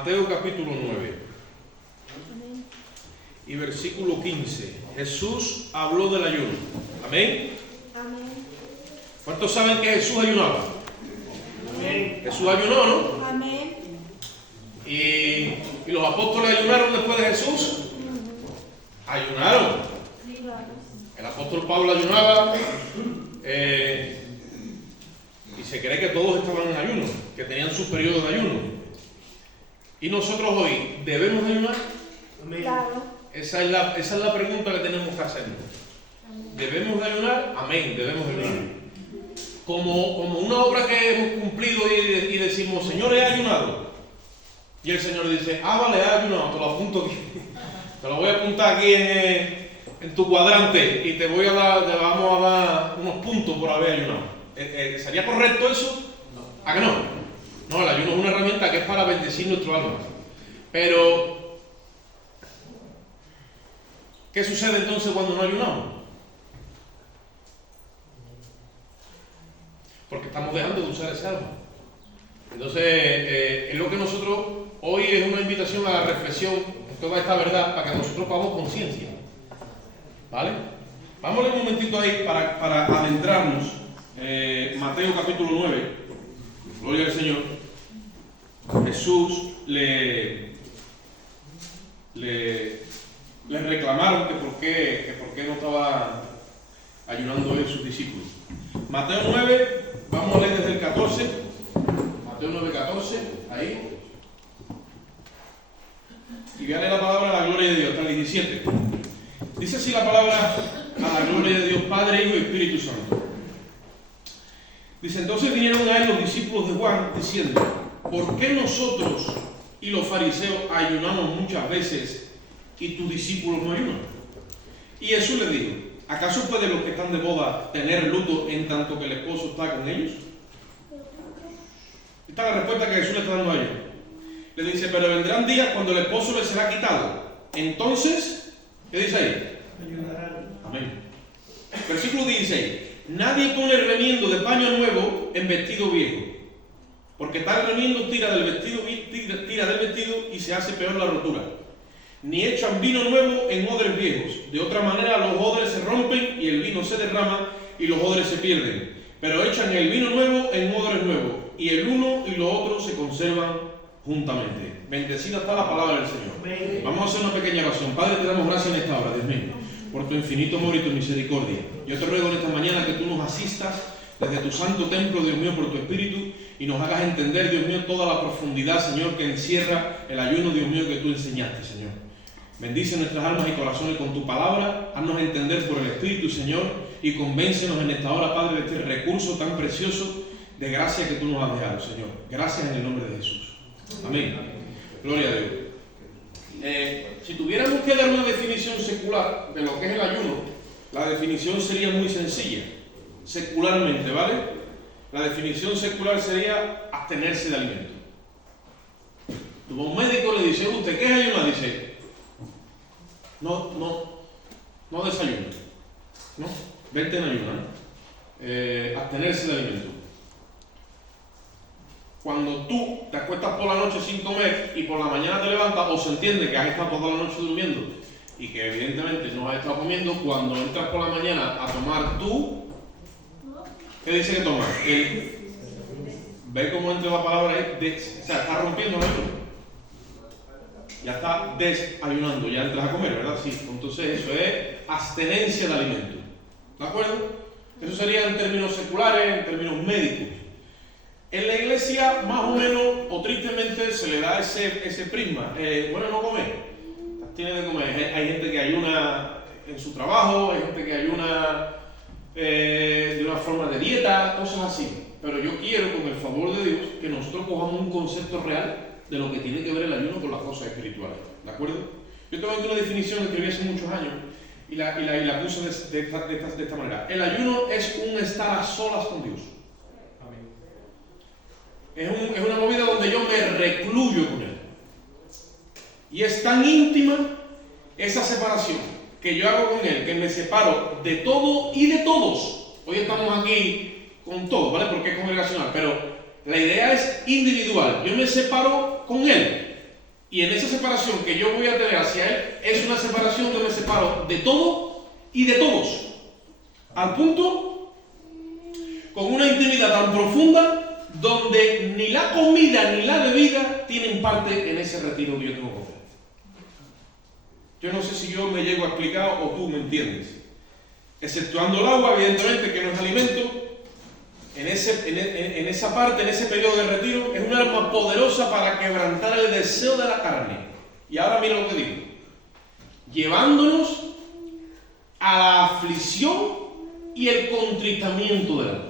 Mateo capítulo 9 y versículo 15. Jesús habló del ayuno. Amén. Amén. ¿Cuántos saben que Jesús ayunaba? Amén. Jesús ayunó, ¿no? Amén. Y los apóstoles ayunaron después de Jesús. Ayunaron. El apóstol Pablo ayunaba. Y se cree que todos estaban en ayuno, que tenían su periodo de ayuno. Y nosotros hoy, ¿debemos ayunar? Claro. Esa es la pregunta que tenemos que hacernos. ¿Debemos de ayunar? Amén, debemos de ayunar. Como una obra que hemos cumplido y decimos, Señor, he ayunado. Y el Señor dice, vale, he ayunado, te lo apunto aquí. Te lo voy a apuntar aquí en tu cuadrante y te vamos a dar unos puntos por haber ayunado. ¿Sería correcto eso? No. ¿A que no? No, el ayuno es una herramienta que es para bendecir nuestro alma. Pero, ¿qué sucede entonces cuando no ayunamos? Porque estamos dejando de usar ese alma. Entonces, es lo que nosotros, hoy es una invitación a la reflexión en toda esta verdad, para que nosotros pongamos conciencia. ¿Vale? Vamos un momentito ahí para adentrarnos. Mateo capítulo 9, gloria al Señor. Jesús le reclamaron que por qué no estaba ayunando él sus discípulos. Mateo 9, vamos a leer desde el 14. Mateo 9, 14, ahí. Y voy a leer la palabra a la gloria de Dios, hasta el 17. Dice así la palabra a la gloria de Dios, Padre, Hijo y Espíritu Santo. Dice, entonces vinieron a él los discípulos de Juan diciendo, ¿por qué nosotros y los fariseos ayunamos muchas veces y tus discípulos no ayunan? Y Jesús les dijo, ¿acaso pueden los que están de boda tener luto en tanto que el esposo está con ellos? Esta es la respuesta que Jesús le está dando a ellos. Le dice, pero vendrán días cuando el esposo les será quitado. Entonces, ¿qué dice ahí? Ayunarán. Amén. Versículo 16. Nadie pone el remiendo de paño nuevo en vestido viejo, porque tal remiendo tira del vestido y se hace peor la rotura. Ni echan vino nuevo en odres viejos. De otra manera los odres se rompen y el vino se derrama y los odres se pierden. Pero echan el vino nuevo en odres nuevos y el uno y lo otro se conservan juntamente. Bendecida está la palabra del Señor. Amén. Vamos a hacer una pequeña oración. Padre, te damos gracias en esta hora, Dios mío, por tu infinito amor y tu misericordia. Yo te ruego en esta mañana que tú nos asistas desde tu santo templo, Dios mío, por tu Espíritu, y nos hagas entender, Dios mío, toda la profundidad, Señor, que encierra el ayuno, Dios mío, que tú enseñaste, Señor. Bendice nuestras almas y corazones con tu palabra, haznos entender por el Espíritu, Señor, y convéncenos en esta hora, Padre, de este recurso tan precioso de gracia que tú nos has dejado, Señor. Gracias en el nombre de Jesús. Amén. Gloria a Dios. Si tuviéramos que dar una definición secular de lo que es el ayuno, la definición sería muy sencilla, secularmente, ¿vale? La definición secular sería abstenerse de alimento. Tú a un médico le dice, ¿usted qué es ayunar? Dice, no desayuno, ¿no? Vente en ayuno, abstenerse de alimento. Cuando tú te acuestas por la noche sin comer y por la mañana te levantas, o se entiende que has estado toda la noche durmiendo y que evidentemente no has estado comiendo, cuando entras por la mañana a tomar tú, ¿qué dice que tomas? ¿Ve cómo entra la palabra ahí? O sea, está rompiendo el ayuno. Ya está desayunando, ya entras a comer, ¿verdad? Sí, entonces eso es abstenencia de alimento. ¿De acuerdo? Eso sería en términos seculares, en términos médicos. En la iglesia, más o menos, o tristemente, se le da ese prisma. Bueno, no comer. Tiene de comer. Hay gente que ayuna en su trabajo, hay gente que ayuna de una forma de dieta, cosas así. Pero yo quiero, con el favor de Dios, que nosotros cojamos un concepto real de lo que tiene que ver el ayuno con las cosas espirituales. ¿De acuerdo? Yo tengo aquí una definición que escribí hace muchos años y la puse de esta manera. El ayuno es un estar a solas con Dios. Es una movida donde yo me recluyo con Él. Y es tan íntima esa separación que yo hago con Él, que me separo de todo y de todos. Hoy estamos aquí con todo, ¿vale? Porque es congregacional, pero la idea es individual. Yo me separo con Él. Y en esa separación que yo voy a tener hacia Él, es una separación que me separo de todo y de todos. Al punto, con una intimidad tan profunda, donde ni la comida ni la bebida tienen parte en ese retiro que yo tengo que hacer. Yo no sé si yo me llego a explicar o tú me entiendes. Exceptuando el agua, evidentemente, que no es alimento, en esa parte, en ese periodo de retiro, es un arma poderosa para quebrantar el deseo de la carne. Y ahora mira lo que digo. Llevándonos a la aflicción y el contritamiento del alma.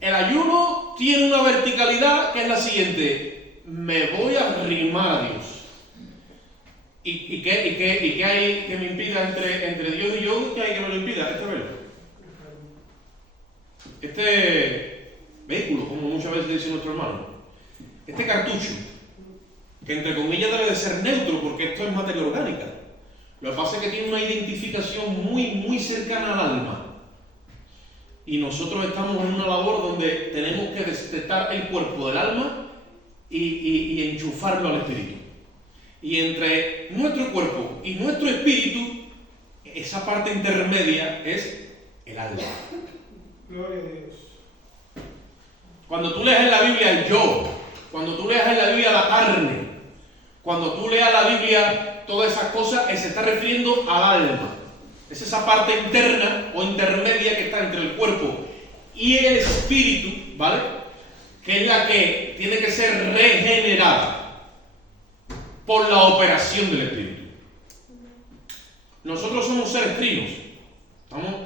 El ayuno tiene una verticalidad que es la siguiente: me voy a arrimar a Dios. ¿Y qué hay que me impida entre Dios y yo? ¿Qué hay que me lo impida? Este velo. Este vehículo, como muchas veces dice nuestro hermano. Este cartucho, que entre comillas debe de ser neutro porque esto es materia orgánica. Lo que pasa es que tiene una identificación muy cercana al alma. Y nosotros estamos en una labor donde tenemos que destetar el cuerpo del alma y enchufarlo al espíritu. Y entre nuestro cuerpo y nuestro espíritu, esa parte intermedia es el alma. Gloria a Dios. Cuando tú leas en la Biblia el yo, cuando tú leas en la Biblia la carne, cuando tú leas la Biblia todas esas cosas, se está refiriendo al alma. Es esa parte interna o intermedia que está entre el cuerpo y el espíritu, ¿vale? Que es la que tiene que ser regenerada por la operación del espíritu. Nosotros somos seres trinos.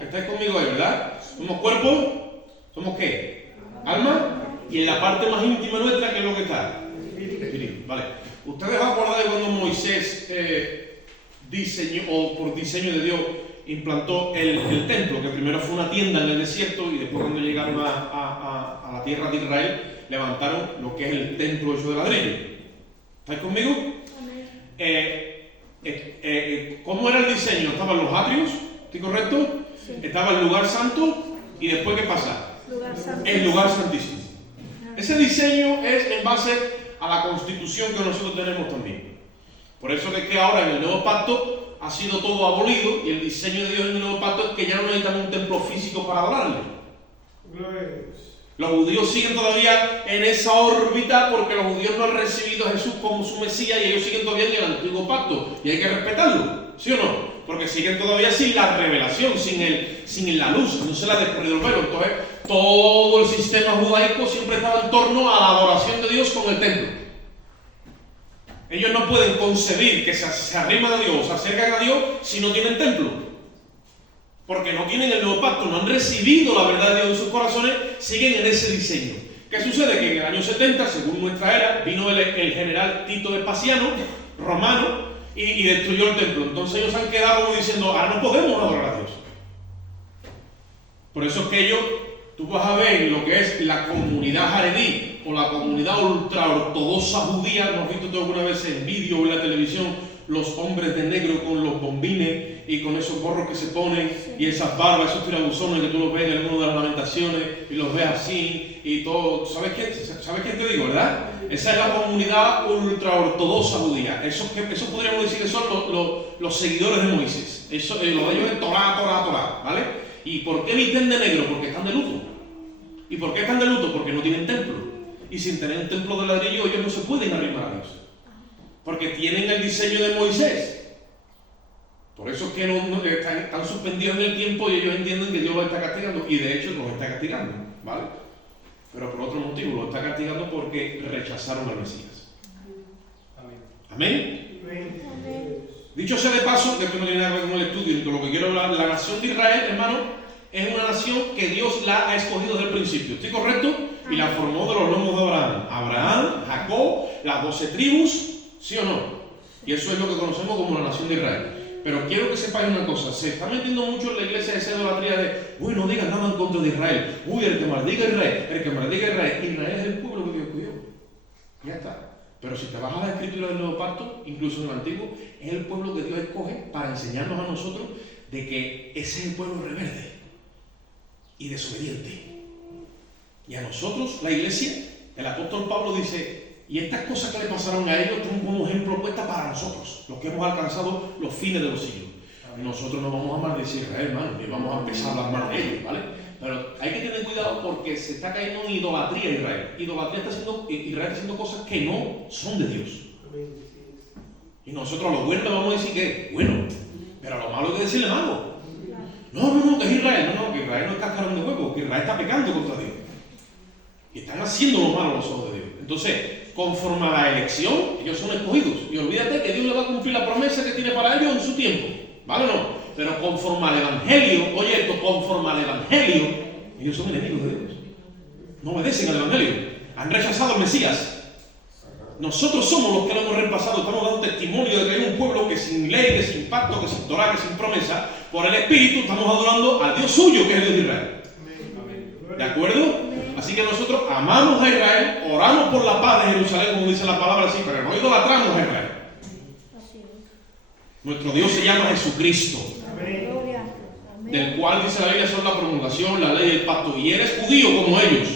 ¿Estáis conmigo ahí, verdad? Somos cuerpo, ¿somos qué? Alma, y en la parte más íntima nuestra, ¿qué es lo que está? Espíritu, ¿vale? Ustedes acordáis cuando Moisés diseñó, o por diseño de Dios, implantó el templo, que primero fue una tienda en el desierto y después cuando llegaron a la tierra de Israel, levantaron lo que es el templo hecho de ladrillo. ¿Estáis conmigo? ¿Cómo era el diseño? Estaban los atrios, ¿estoy correcto? Sí. Estaba el lugar santo y después ¿qué pasa? El lugar santísimo. Ese diseño es en base a la constitución que nosotros tenemos también. Por eso es que ahora en el nuevo pacto ha sido todo abolido y el diseño de Dios en el nuevo pacto es que ya no necesitan un templo físico para adorarle. Gloria a Dios. Los judíos siguen todavía en esa órbita porque los judíos no han recibido a Jesús como su Mesías y ellos siguen todavía en el antiguo pacto y hay que respetarlo, ¿sí o no? Porque siguen todavía sin la revelación, sin la luz, no se le ha descorrido el velo. Entonces todo el sistema judaico siempre estaba en torno a la adoración de Dios con el templo. Ellos no pueden concebir que se arriman a Dios, se acercan a Dios si no tienen templo. Porque no tienen el nuevo pacto, no han recibido la verdad de Dios en sus corazones, siguen en ese diseño. ¿Qué sucede? Que en el año 70, según nuestra era, vino el general Tito Vespasiano, romano, y destruyó el templo. Entonces ellos han quedado como diciendo, ahora no podemos adorar a Dios. Por eso es que tú vas a ver lo que es la comunidad jaredí o la comunidad ultraortodoxa judía. ¿No has visto tú alguna vez en vídeo o en la televisión los hombres de negro con los bombines y con esos gorros que se ponen y esas barbas, esos tirabuzones que tú los ves en alguno de las lamentaciones y los ves así y todo? ¿Sabes quién te digo, verdad? Esa es la comunidad ultraortodoxa judía. Eso podríamos decir que son los seguidores de Moisés. Eso, lo de ellos es Torá, ¿vale? ¿Y por qué visten de negro? Porque están de luto. ¿Y por qué están de luto? Porque no tienen templo. Y sin tener un templo de ladrillo ellos no se pueden arrimar a Dios. Porque tienen el diseño de Moisés. Por eso es que están suspendidos en el tiempo y ellos entienden que Dios los está castigando. Y de hecho los está castigando, ¿vale? Pero por otro motivo, los está castigando porque rechazaron al Mesías. Amén. Amén. Dicho sea de paso, que esto no tiene nada que ver con el estudio, con lo que quiero hablar, la nación de Israel, hermano, es una nación que Dios la ha escogido desde el principio. ¿Estoy correcto? Y la formó de los lomos de Abraham. Abraham, Jacob, las 12 tribus. ¿Sí o no? Y eso es lo que conocemos como la nación de Israel. Pero quiero que sepáis una cosa, se está metiendo mucho en la iglesia esa idolatría de, uy, no digan nada en contra de Israel, uy, el que maldiga a Israel, Israel es el pueblo que Dios escogió. Ya está. Pero si te vas a la escritura del Nuevo Pacto, incluso en el Antiguo, es el pueblo que Dios escoge para enseñarnos a nosotros de que ese es el pueblo rebelde y desobediente. Y a nosotros, la iglesia, El apóstol Pablo dice, y estas cosas que le pasaron a ellos son como ejemplo puesta para nosotros, los que hemos alcanzado los fines de los siglos. Nosotros no vamos a maldecir a Israel, hermano, ni vamos a empezar a hablar mal de ellos, ¿vale? Pero hay que tener cuidado porque se está cayendo en idolatría Israel. Israel está haciendo cosas que no son de Dios. Y nosotros a lo bueno le vamos a decir que bueno, pero a lo malo hay que decirle malo. No, que es Israel. No, que Israel no es cascarón de huevo, que Israel está pecando contra Dios. Y están haciendo lo malo a los ojos de Dios. Entonces, conforme a la elección, ellos son escogidos. Y olvídate que Dios le va a cumplir la promesa que tiene para ellos en su tiempo. ¿Vale o no? Pero conforme al Evangelio, oye esto, conforme al Evangelio, ellos son enemigos de Dios. No obedecen al Evangelio. Han rechazado al Mesías. Nosotros somos los que lo hemos reemplazado. Estamos dando testimonio de que hay un pueblo que sin ley, que sin pacto, que sin Torah, que sin promesa, por el Espíritu estamos adorando al Dios suyo, que es el Dios de Israel. ¿De acuerdo? Así que nosotros amamos a Israel, oramos por la paz de Jerusalén, como dice la palabra así, pero no idolatramos a Israel. Nuestro Dios se llama Jesucristo, del cual dice la Biblia son la promulgación, la ley y el pacto. Y eres judío como ellos.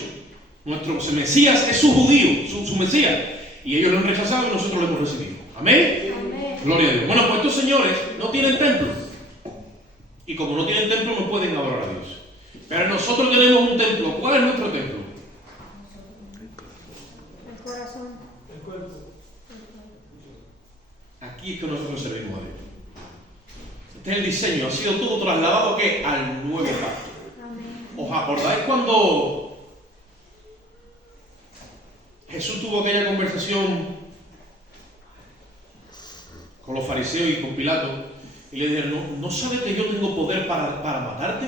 Nuestro Mesías es su judío, su Mesías. Y ellos lo han rechazado y nosotros lo hemos recibido. ¿Amén? Amén. Gloria a Dios. Bueno, pues estos señores no tienen templo. Y como no tienen templo, no pueden adorar a Dios. Pero nosotros tenemos un templo. ¿Cuál es nuestro templo? El corazón. El cuerpo. Aquí es que nosotros servimos a Dios. Este es el diseño. Ha sido todo trasladado ¿qué? Al nuevo pacto. Amén. ¿Os acordáis cuando Jesús tuvo aquella conversación con los fariseos y con Pilato? Y le dijeron, ¿no sabes que yo tengo poder para matarte?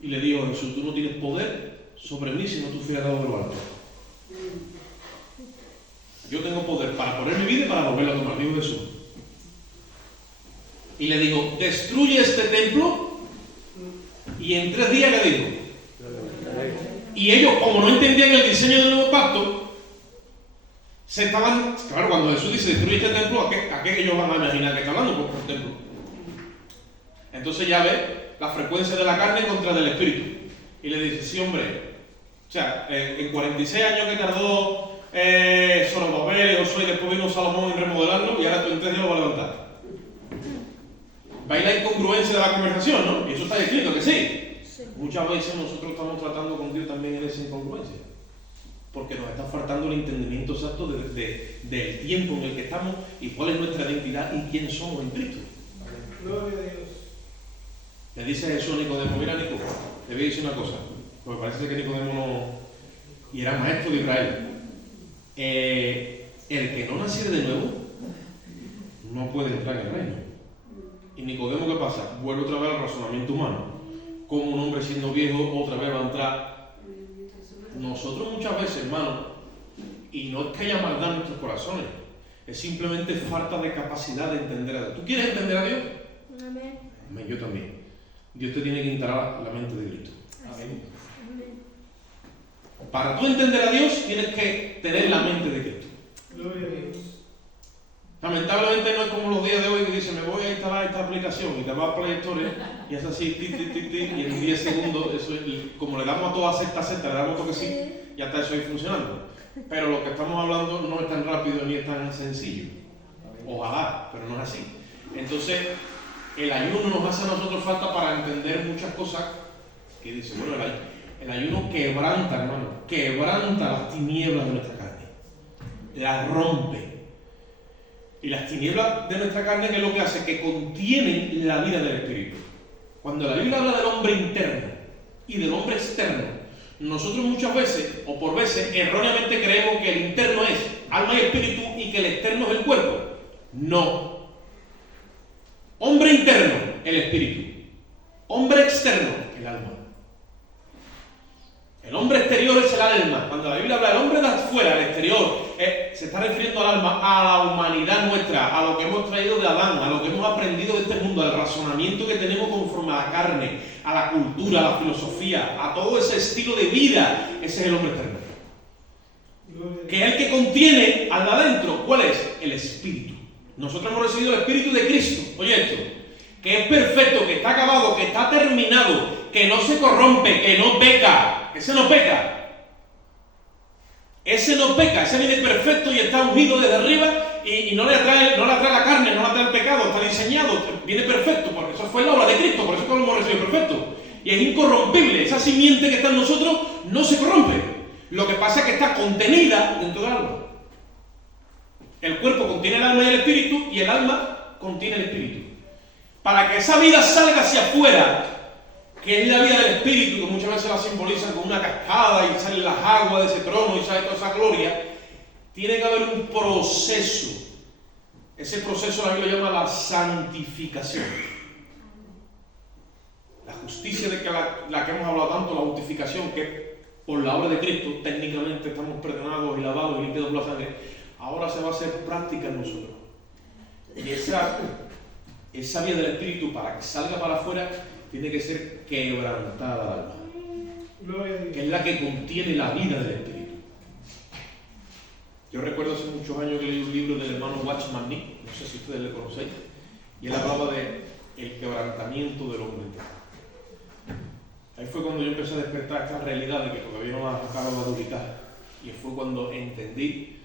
Y le dijo Jesús, tú no tienes poder sobre mí si no tú fueras dado de lo alto. Yo tengo poder para poner mi vida y para volverla a tomar, dijo Jesús. Y le digo, destruye este templo y en 3 días le digo. Y ellos, como no entendían el diseño del nuevo pacto, se estaban, claro, cuando Jesús dice destruye este templo, ¿a qué ellos van a imaginar que está hablando por templo? Entonces ya ve la frecuencia de la carne contra del espíritu. Y le dice, sí hombre, o sea, en 46 años que tardó Zorobabel, Josué, y después vino Salomón en remodelarlo, y ahora tú en 3 días lo va a levantar. Va la incongruencia de la conversación, ¿no? Y eso está escrito que sí. Muchas veces nosotros estamos tratando con Dios también en esa incongruencia. Porque nos está faltando el entendimiento exacto del tiempo en el que estamos y cuál es nuestra identidad y quién somos en Cristo. Gloria a Dios. Le dice Jesús a Nicodemo, mira Nico, te voy a decir una cosa, porque parece que Nicodemo no... y era maestro de Israel. El que no naciera de nuevo no puede entrar en el reino. ¿Y Nicodemo qué pasa? Vuelve otra vez al razonamiento humano. Como un hombre siendo viejo otra vez va a entrar. Nosotros muchas veces, hermano, y no es que haya maldad en nuestros corazones, es simplemente falta de capacidad de entender a Dios. ¿Tú quieres entender a Dios? Amén. Amén, yo también. Dios te tiene que instalar la mente de Cristo. Amén. Para tú entender a Dios tienes que tener la mente de Cristo. Gloria a Dios. Lamentablemente no es como los días de hoy que dicen me voy a instalar esta aplicación y te vas a Play Store y es así, y en 10 segundos, eso, y como le damos a todo acepta, le damos todo que sí, ya está eso ahí funcionando. Pero lo que estamos hablando no es tan rápido ni es tan sencillo. Ojalá, pero no es así. Entonces, el ayuno nos hace a nosotros falta para entender muchas cosas que dice, bueno, el ayuno quebranta, hermano, quebranta las tinieblas de nuestra carne, las rompe. Y las tinieblas de nuestra carne, ¿qué es lo que hace? Que contienen la vida del Espíritu. Cuando la Biblia habla del hombre interno y del hombre externo, nosotros muchas veces, o por veces, erróneamente creemos que el interno es alma y espíritu y que el externo es el cuerpo. No. Hombre interno, el espíritu. Hombre externo, el alma. El hombre exterior es el alma. Cuando la Biblia habla del hombre de afuera, el exterior, se está refiriendo al alma, a la humanidad nuestra, a lo que hemos traído de Adán, a lo que hemos aprendido de este mundo, al razonamiento que tenemos conforme a la carne, a la cultura, a la filosofía, a todo ese estilo de vida. Ese es el hombre externo. Que es el que contiene al de adentro. ¿Cuál es? El espíritu. Nosotros hemos recibido el espíritu de Cristo. Oye esto, que es perfecto, que está acabado, que está terminado, que no se corrompe, que no peca. Ese no peca. Ese no peca, ese viene perfecto y está ungido desde arriba y no le atrae la carne, no le atrae el pecado, está diseñado, viene perfecto, porque eso fue la obra de Cristo, por eso lo hemos recibido perfecto. Y es incorrompible, esa simiente que está en nosotros no se corrompe. Lo que pasa es que está contenida dentro del alma. El cuerpo contiene el alma y el espíritu, y el alma contiene el espíritu. Para que esa vida salga hacia afuera, que es la vida del espíritu, que muchas veces la simbolizan con una cascada y salen las aguas de ese trono y sale toda esa gloria, tiene que haber un proceso. Ese proceso la Biblia llama la santificación. La justicia de que la que hemos hablado tanto, la justificación, que por la obra de Cristo técnicamente estamos perdonados y lavados y limpiados por la sangre, ahora se va a hacer práctica en nosotros. Y esa vida del espíritu, para que salga para afuera, tiene que ser quebrantada al alma, Gloria a Dios. que es la que contiene la vida del espíritu. Yo recuerdo hace muchos años que leí un libro del hermano Watchman Nee, no sé si ustedes le conocéis, y él hablaba de el quebrantamiento del hombre entero. Ahí fue cuando yo empecé a despertar esta realidad de que todavía no la acabo de ubicar, y fue cuando entendí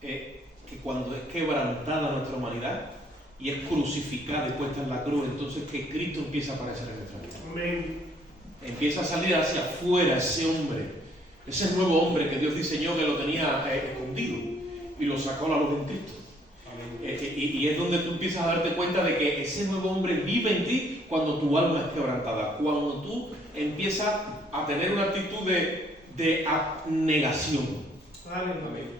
que cuando es quebrantada nuestra humanidad y es crucificada y puesta en la cruz, entonces que Cristo empieza a aparecer en nuestra vida. Amén. Empieza a salir hacia afuera ese hombre, ese nuevo hombre que Dios diseñó, que lo tenía escondido y lo sacó a la luz en Cristo. Y es donde tú empiezas a darte cuenta de que ese nuevo hombre vive en ti cuando tu alma es quebrantada, cuando tú empiezas a tener una actitud de abnegación. Aleluya.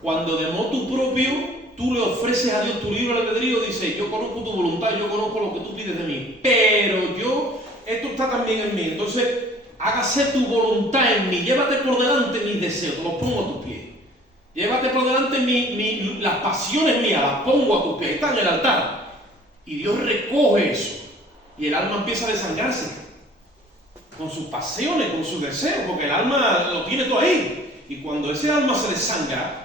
Cuando de motu propio tú le ofreces a Dios tu libre albedrío, dice: yo conozco tu voluntad, yo conozco lo que tú pides de mí, pero esto está también en mí, entonces hágase tu voluntad en mí, llévate por delante mis deseos, te los pongo a tus pies, llévate por delante las pasiones mías, las pongo a tus pies, están en el altar, y Dios recoge eso, y el alma empieza a desangrarse, con sus pasiones, con sus deseos, porque el alma lo tiene todo ahí, y cuando ese alma se desangra,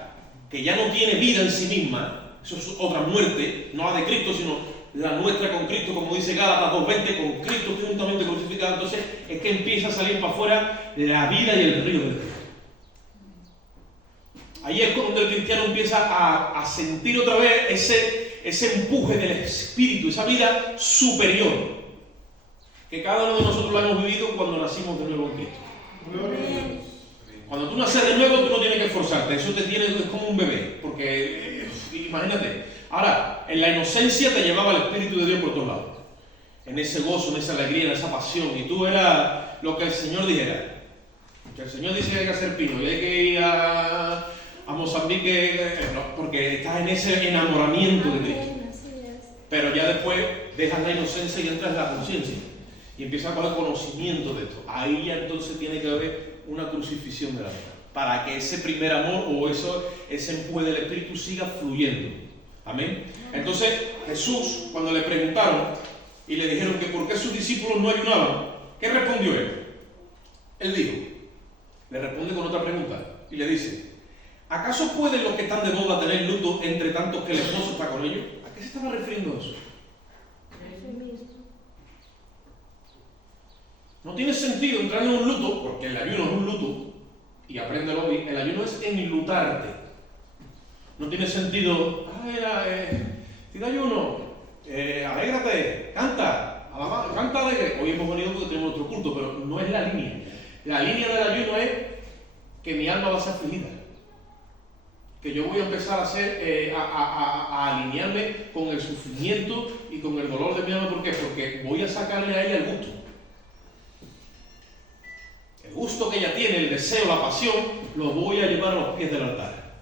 que ya no tiene vida en sí misma, eso es otra muerte, no la de Cristo, sino la nuestra con Cristo, como dice Gálatas 2:20, con Cristo juntamente crucificado, entonces es que empieza a salir para afuera la vida y el río del Cristo. Ahí es cuando el cristiano empieza a sentir otra vez ese empuje del Espíritu, esa vida superior, que cada uno de nosotros la hemos vivido cuando nacimos de nuevo en Cristo. Gloria a Dios. Cuando tú naces de nuevo, tú no tienes que esforzarte, eso es como un bebé, porque imagínate, ahora, en la inocencia te llevaba el Espíritu de Dios por todos lados, en ese gozo, en esa alegría, en esa pasión, y tú eras lo que el Señor dijera. Que el Señor dice que hay que hacer pino, y hay que ir a Mozambique, porque estás en ese enamoramiento de Cristo. Pero ya después dejas la inocencia y entras en la conciencia, y empiezas a coger conocimiento de esto. Ahí ya entonces tiene que haber una crucifixión de la vida, para que ese primer amor o ese empuje del Espíritu siga fluyendo. Amén. Entonces Jesús, cuando le preguntaron y le dijeron que por qué sus discípulos no ayunaban, ¿qué respondió él? Él dijo, le responde con otra pregunta y le dice: ¿acaso pueden los que están de boda tener luto entre tantos que el esposo está con ellos? ¿A qué se estaba refiriendo eso? No tiene sentido entrar en un luto, porque el ayuno es un luto, y apréndelo bien, el ayuno es enlutarte. No tiene sentido, si de ayuno, alégrate, canta, canta alegre. Hoy hemos venido porque tenemos otro culto, pero no es la línea. La línea del ayuno es que mi alma va a ser afligida, que yo voy a empezar a alinearme con el sufrimiento y con el dolor de mi alma. ¿Por qué? Porque voy a sacarle a ella el gusto. El gusto que ella tiene, el deseo, la pasión, lo voy a llevar a los pies del altar.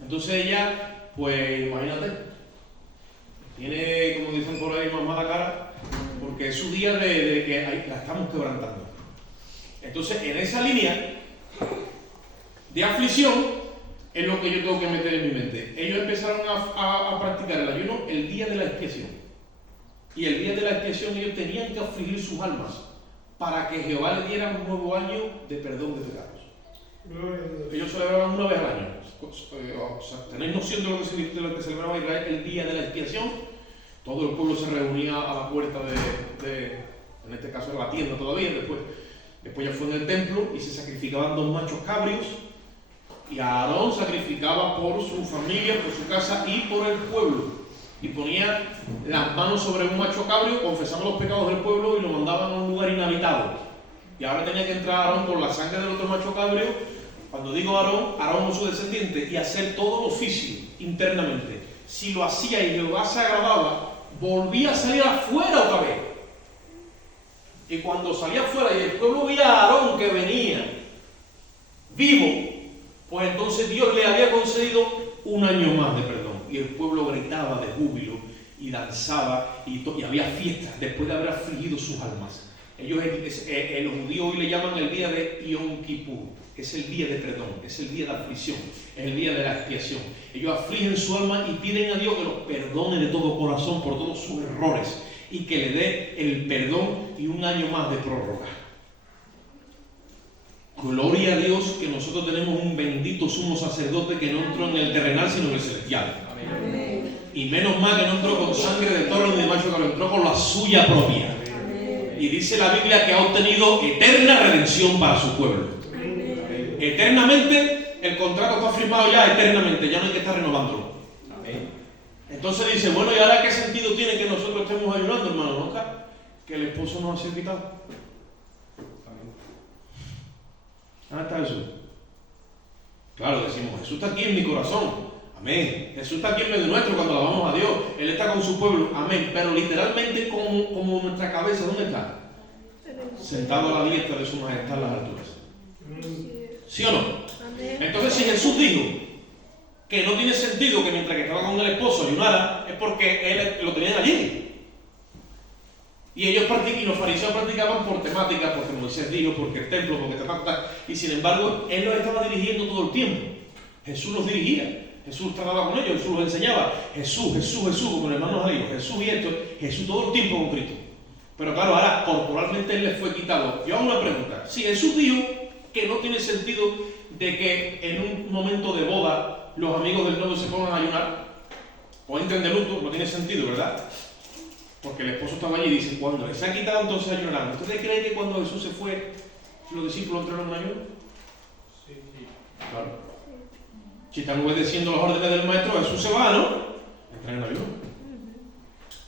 Entonces ella, pues imagínate, tiene, como dicen por ahí, más mala cara, porque es su día de que la estamos quebrantando. Entonces, en esa línea de aflicción es lo que yo tengo que meter en mi mente. Ellos empezaron a practicar el ayuno el día de la expiación. Y el día de la expiación ellos tenían que afligir sus almas para que Jehová le diera un nuevo año de perdón de pecados. Gloria a Dios. Ellos celebraban una vez al año. O sea, ¿tenéis noción de lo que celebraba Israel el día de la expiación? Todo el pueblo se reunía a la puerta en este caso era la tienda todavía, después ya fue en el templo y se sacrificaban 2 machos cabrios Y Aarón sacrificaba por su familia, por su casa y por el pueblo. Y ponía las manos sobre un macho cabrio, confesaba los pecados del pueblo y lo mandaban a un lugar inhabitado. Y ahora tenía que entrar Aarón con la sangre del otro macho cabrio. Cuando digo Aarón, Aarón o su descendiente, y hacer todo el oficio internamente. Si lo hacía y Jehová se agradaba, volvía a salir afuera otra vez. Y cuando salía afuera y el pueblo veía a Aarón que venía vivo, pues entonces Dios le había concedido un año más de perdón. Y el pueblo gritaba de júbilo y danzaba y había fiestas después de haber afligido sus almas. Ellos, los judíos hoy le llaman el día de Yom Kippur, que es el día de perdón, es el día de aflicción, es el día de la expiación. Ellos afligen su alma y piden a Dios que los perdone de todo corazón por todos sus errores y que le dé el perdón y un año más de prórroga. Gloria a Dios que nosotros tenemos un bendito sumo sacerdote que no entró en el terrenal sino en el celestial. Amén. Y menos mal que no entró con sangre de toro ni de macho, que lo entró con la suya propia. Amén. Y dice la Biblia que ha obtenido eterna redención para su pueblo. Amén. Eternamente, el contrato está firmado ya eternamente, ya no hay que estar renovándolo. Entonces dice, bueno, ¿y ahora qué sentido tiene que nosotros estemos ayunando, hermano? ¿Nunca? Que el esposo nos ha sido quitado. ¿Dónde está Jesús? Claro, decimos, Jesús está aquí en mi corazón. Amén. Jesús está aquí en medio nuestro cuando alabamos a Dios. Él está con su pueblo. Amén. Pero literalmente como nuestra cabeza, ¿dónde está? Sentado a la diestra de su majestad en las alturas. ¿Sí o no? Amén. Entonces, si Jesús dijo que no tiene sentido que mientras que estaba con el esposo ayunara, es porque él lo tenían allí. Y ellos y los fariseos practicaban por temática, porque Moisés dijo, porque el templo, porque y sin embargo, él los estaba dirigiendo todo el tiempo. Jesús los dirigía, Jesús trataba con ellos, Jesús los enseñaba. Jesús, como el hermano Jalío, Jesús y esto, Jesús todo el tiempo con Cristo. Pero claro, ahora corporalmente él les fue quitado. Yo hago una pregunta. Si Jesús dijo que no tiene sentido de que en un momento de boda los amigos del novio se pongan a ayunar, o entren de luto, no tiene sentido, ¿verdad? Porque el esposo estaba allí y dice, cuando les ha quitado entonces ayunarán. ¿Ustedes creen que cuando Jesús se fue, los discípulos entraron en ayuno? Sí. Claro. Si están obedeciendo las órdenes del maestro, Jesús se va, ¿no? Entran en ayuno.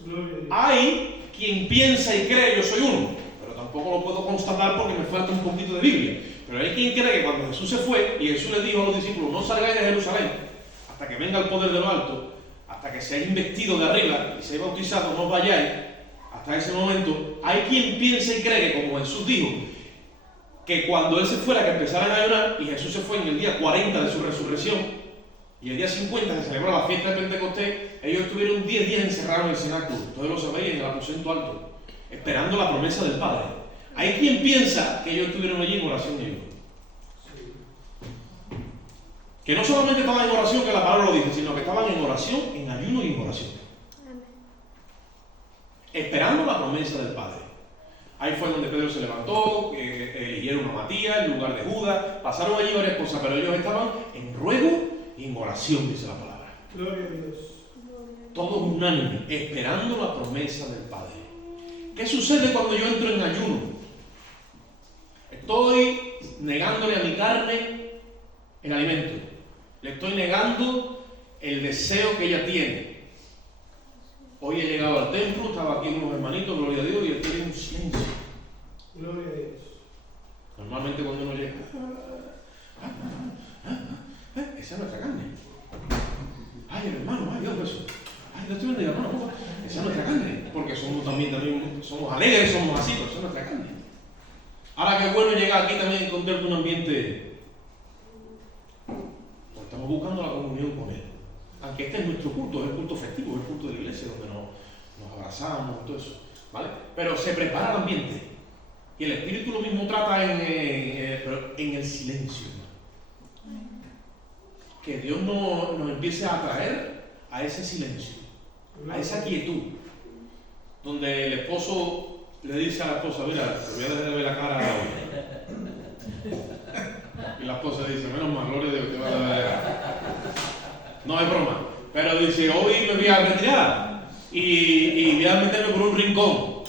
Gloria a Dios. Hay quien piensa y cree, yo soy uno, pero tampoco lo puedo constatar porque me falta un poquito de Biblia. Pero hay quien cree que cuando Jesús se fue y Jesús les dijo a los discípulos, no salgáis de Jerusalén hasta que venga el poder de lo alto, hasta que seáis investidos de arriba y seáis bautizados, no os vayáis, hasta ese momento, hay quien piensa y cree que como Jesús dijo, que cuando Él se fuera, que empezaran a ayunar, y Jesús se fue en el día 40 de su resurrección, y el día 50 se celebra la fiesta de Pentecostés, ellos estuvieron 10 días encerrados en el cenáculo, todos lo sabéis, en el aposento alto, esperando la promesa del Padre. Hay quien piensa que ellos estuvieron allí en oración y ayuno. Que no solamente estaban en oración, que la palabra lo dice, sino que estaban en oración, en ayuno y en oración. Amén. Esperando la promesa del Padre. Ahí fue donde Pedro se levantó, eligieron a Matías en lugar de Judas, pasaron allí varias cosas, pero ellos estaban en ruego y en oración, dice la palabra. Gloria a Dios. Todos unánimes, esperando la promesa del Padre. ¿Qué sucede cuando yo entro en ayuno? Estoy negándole a mi carne el alimento. Le estoy negando el deseo que ella tiene. Hoy he llegado al templo, estaba aquí unos hermanitos, gloria a Dios, y estoy en un silencio. Gloria a Dios. Normalmente cuando uno llega, esa es nuestra carne. Ay, el hermano, ay, Dios beso. Ay, Dios te bendiga, hermano. Esa es nuestra carne. Porque somos también somos alegres, somos así, pero esa es nuestra carne. Ahora qué bueno llegar aquí también y encontrarte un ambiente. Pues estamos buscando la comunión con Él. Aunque este es nuestro culto, es el culto festivo, es el culto de la iglesia donde nos abrazamos y todo eso. ¿Vale? Pero se prepara el ambiente. Y el Espíritu lo mismo trata pero en el silencio. Que Dios nos empiece a atraer a ese silencio, a esa quietud, donde el esposo le dice a la esposa, mira, te voy a dejar de ver la cara hoy. Y la esposa dice, menos mal, gloria a Dios, te va a dejar de ver la cara. No es broma, pero dice, hoy me voy a retirar y voy a meterme por un rincón.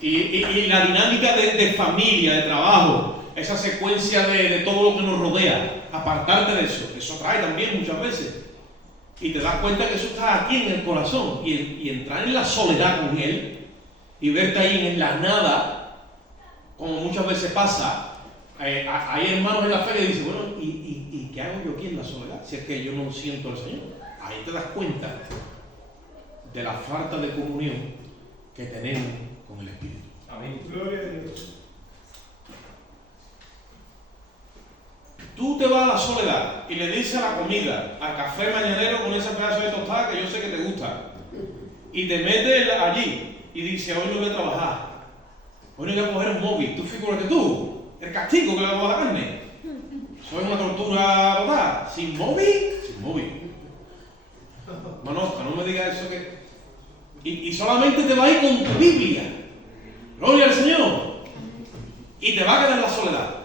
Y la dinámica de familia, de trabajo, esa secuencia de todo lo que nos rodea, apartarte de eso trae también muchas veces. Y te das cuenta que eso está aquí en el corazón. Y entrar en la soledad con Él y verte ahí en la nada, como muchas veces pasa, hay hermanos en la fe que dicen, bueno, ¿y qué hago yo aquí en la soledad? Si es que yo no siento al Señor. Ahí te das cuenta de la falta de comunión que tenemos con el Espíritu. Amén. Gloria a Dios. Tú te vas a la soledad y le dices a la comida, al café mañanero con ese pedazo de tostada que yo sé que te gusta, y te metes allí y dices, hoy no voy a trabajar, hoy no voy a coger un móvil. Tú figúrate tú, el castigo que le vamos a dar a carne. Eso es una tortura total. Sin móvil, sin móvil. No me digas eso que... Y solamente te vas a ir con tu Biblia. Gloria al Señor. Y te va a quedar la soledad.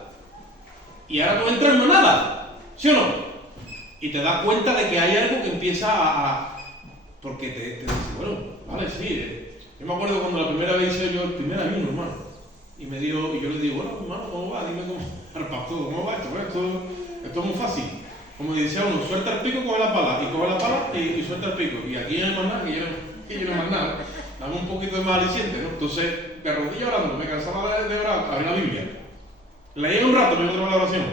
Y ahora tú entras en nada, ¿sí o no? Y te das cuenta de que hay algo que empieza a porque te dice, bueno, vale, sí. Yo me acuerdo cuando la primera vez hice yo el primer ayuno, hermano. Y yo le digo, bueno, hermano, ¿cómo va? Dime al pastor, ¿cómo va esto? Esto es muy fácil. Como decía uno, suelta el pico, coge la pala. Y coge la pala y suelta el pico. Y aquí no hay más nada, que yo no hay más nada. Dame un poquito de más aliciente, ¿no? Entonces, de rodillas orando, me cansaba de orar, abrí la Biblia. Leí un rato, me otra la oración.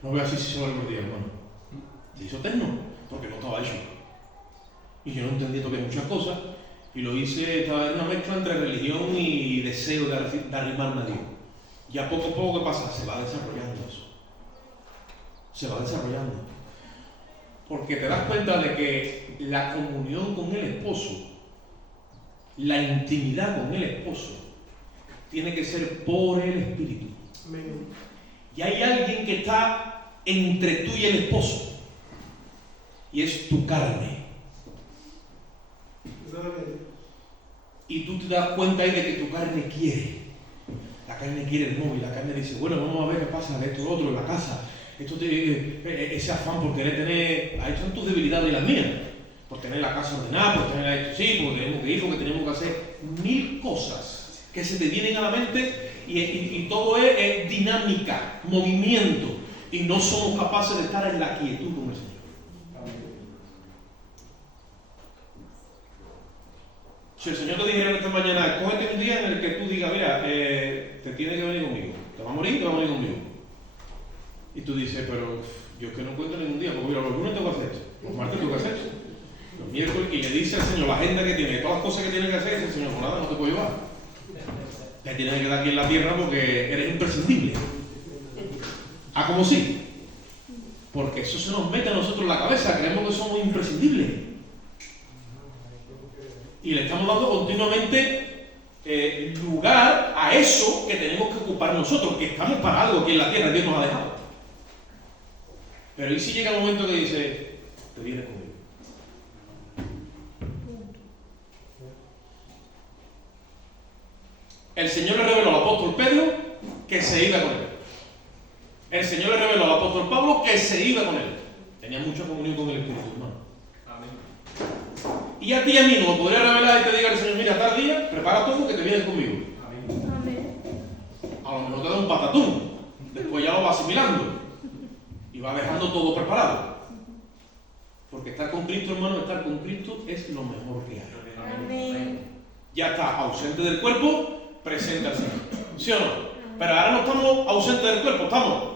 No veo así si se lo día, hermano. Se hizo eterno, porque no estaba hecho. Y yo no entendía todavía muchas cosas. Y lo hice, estaba en una mezcla entre religión y deseo de arrimarme a Dios. Y a poco a poco, ¿qué pasa? Se va desarrollando eso. Se va desarrollando. Porque te das cuenta de que la comunión con el esposo, la intimidad con el esposo, tiene que ser por el Espíritu. Amén. Y hay alguien que está entre tú y el esposo. Y es tu carne. Gloria a Dios. Y tú te das cuenta ahí de que tu carne quiere. La carne quiere el móvil. La carne dice, bueno, vamos a ver qué pasa de esto y lo otro en la casa. Ese afán por querer tener... Ahí están tus debilidades y las mías. Por tener la casa ordenada, por tener esto, sí, porque tenemos que ir, porque tenemos que hacer 1000 cosas que se te vienen a la mente y todo es dinámica, movimiento. Y no somos capaces de estar en la quietud con el Señor. Si el Señor te dijera esta mañana, cógete un día en el que tú digas, mira, te tienes que venir conmigo. Te va a morir, te va a venir conmigo. Y tú dices, pero yo es que no encuentro ningún día, porque mira, los lunes tengo que hacer esto, los martes tengo que hacer esto, los miércoles, y le dice al Señor la agenda que tiene, todas las cosas que tiene que hacer, dice el Señor, pues nada, no te puedo llevar. Te tienes que quedar aquí en la tierra porque eres imprescindible. Ah, como sí. Porque eso se nos mete a nosotros en la cabeza, creemos que somos imprescindibles. Y le estamos dando continuamente lugar a eso que tenemos que ocupar nosotros, que estamos para algo aquí en la tierra, Dios nos ha dejado. Pero ¿y si llega el momento que dice, te vienes conmigo? El Señor le reveló al apóstol Pedro que se iba con él. El Señor le reveló al apóstol Pablo que se iba con él. Tenía mucha comunión con el Espíritu, hermano. Amén. Y a ti y a mí no me podría revelar y te diga el Señor, mira, tal día, prepara todo que te vienes conmigo. Amén. Amén. A lo mejor te da un patatún. Después ya lo va asimilando. Y va dejando todo preparado. Porque estar con Cristo, hermano, estar con Cristo es lo mejor que hay. Amén. Ya está ausente del cuerpo, presente al Señor. ¿Sí o no? Pero ahora no estamos ausentes del cuerpo, estamos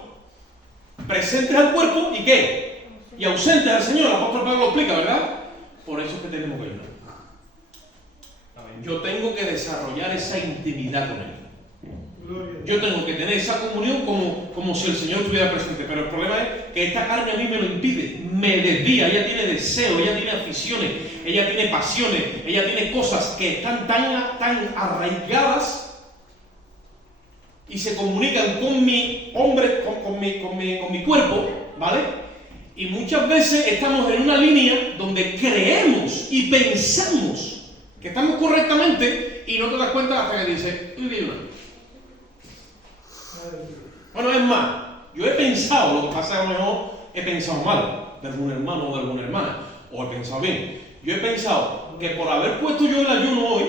presentes al cuerpo y ¿qué? Y ausentes al Señor. El apóstol Pablo lo explica, ¿verdad? Por eso es que tenemos que ir. Amén. Yo tengo que desarrollar esa intimidad con Él. Gloria a Dios. Yo tengo que tener esa comunión como si el Señor estuviera presente. Pero el problema es que esta carne a mí me lo impide, me desvía. Ella tiene deseo, ella tiene aficiones, ella tiene pasiones, ella tiene cosas que están tan arraigadas y se comunican con mi hombre, con mi cuerpo, ¿vale? Y muchas veces estamos en una línea donde creemos y pensamos que estamos correctamente y no te das cuenta hasta que dices, uy, dime. Bueno, es más, yo he pensado, lo que pasa es que a lo mejor he pensado mal de algún hermano o de alguna hermana, o he pensado bien. Yo he pensado que por haber puesto yo el ayuno hoy,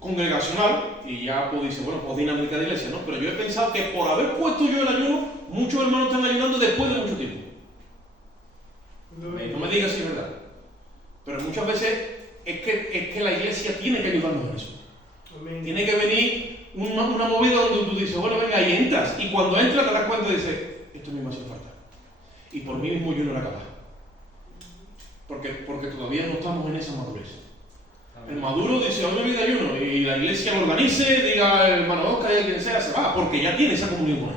congregacional, y ya pues dice, bueno, pues dinámica de iglesia, ¿no? Pero yo he pensado que por haber puesto yo el ayuno, muchos hermanos están ayunando después de mucho tiempo. No me digas si es verdad. Pero muchas veces es que la iglesia tiene que ayudarnos en eso. Amén. Tiene que venir una movida donde tú dices, bueno, venga, y entras. Y cuando entras te das cuenta y dices, esto a mí me hace falta. Y por mí mismo yo no era capaz. Porque todavía no estamos en esa madurez. El maduro dice, hoy me voy de ayuno, y la iglesia lo organice, diga el hermano Oscar y quien sea, se va, porque ya tiene esa comunión con él.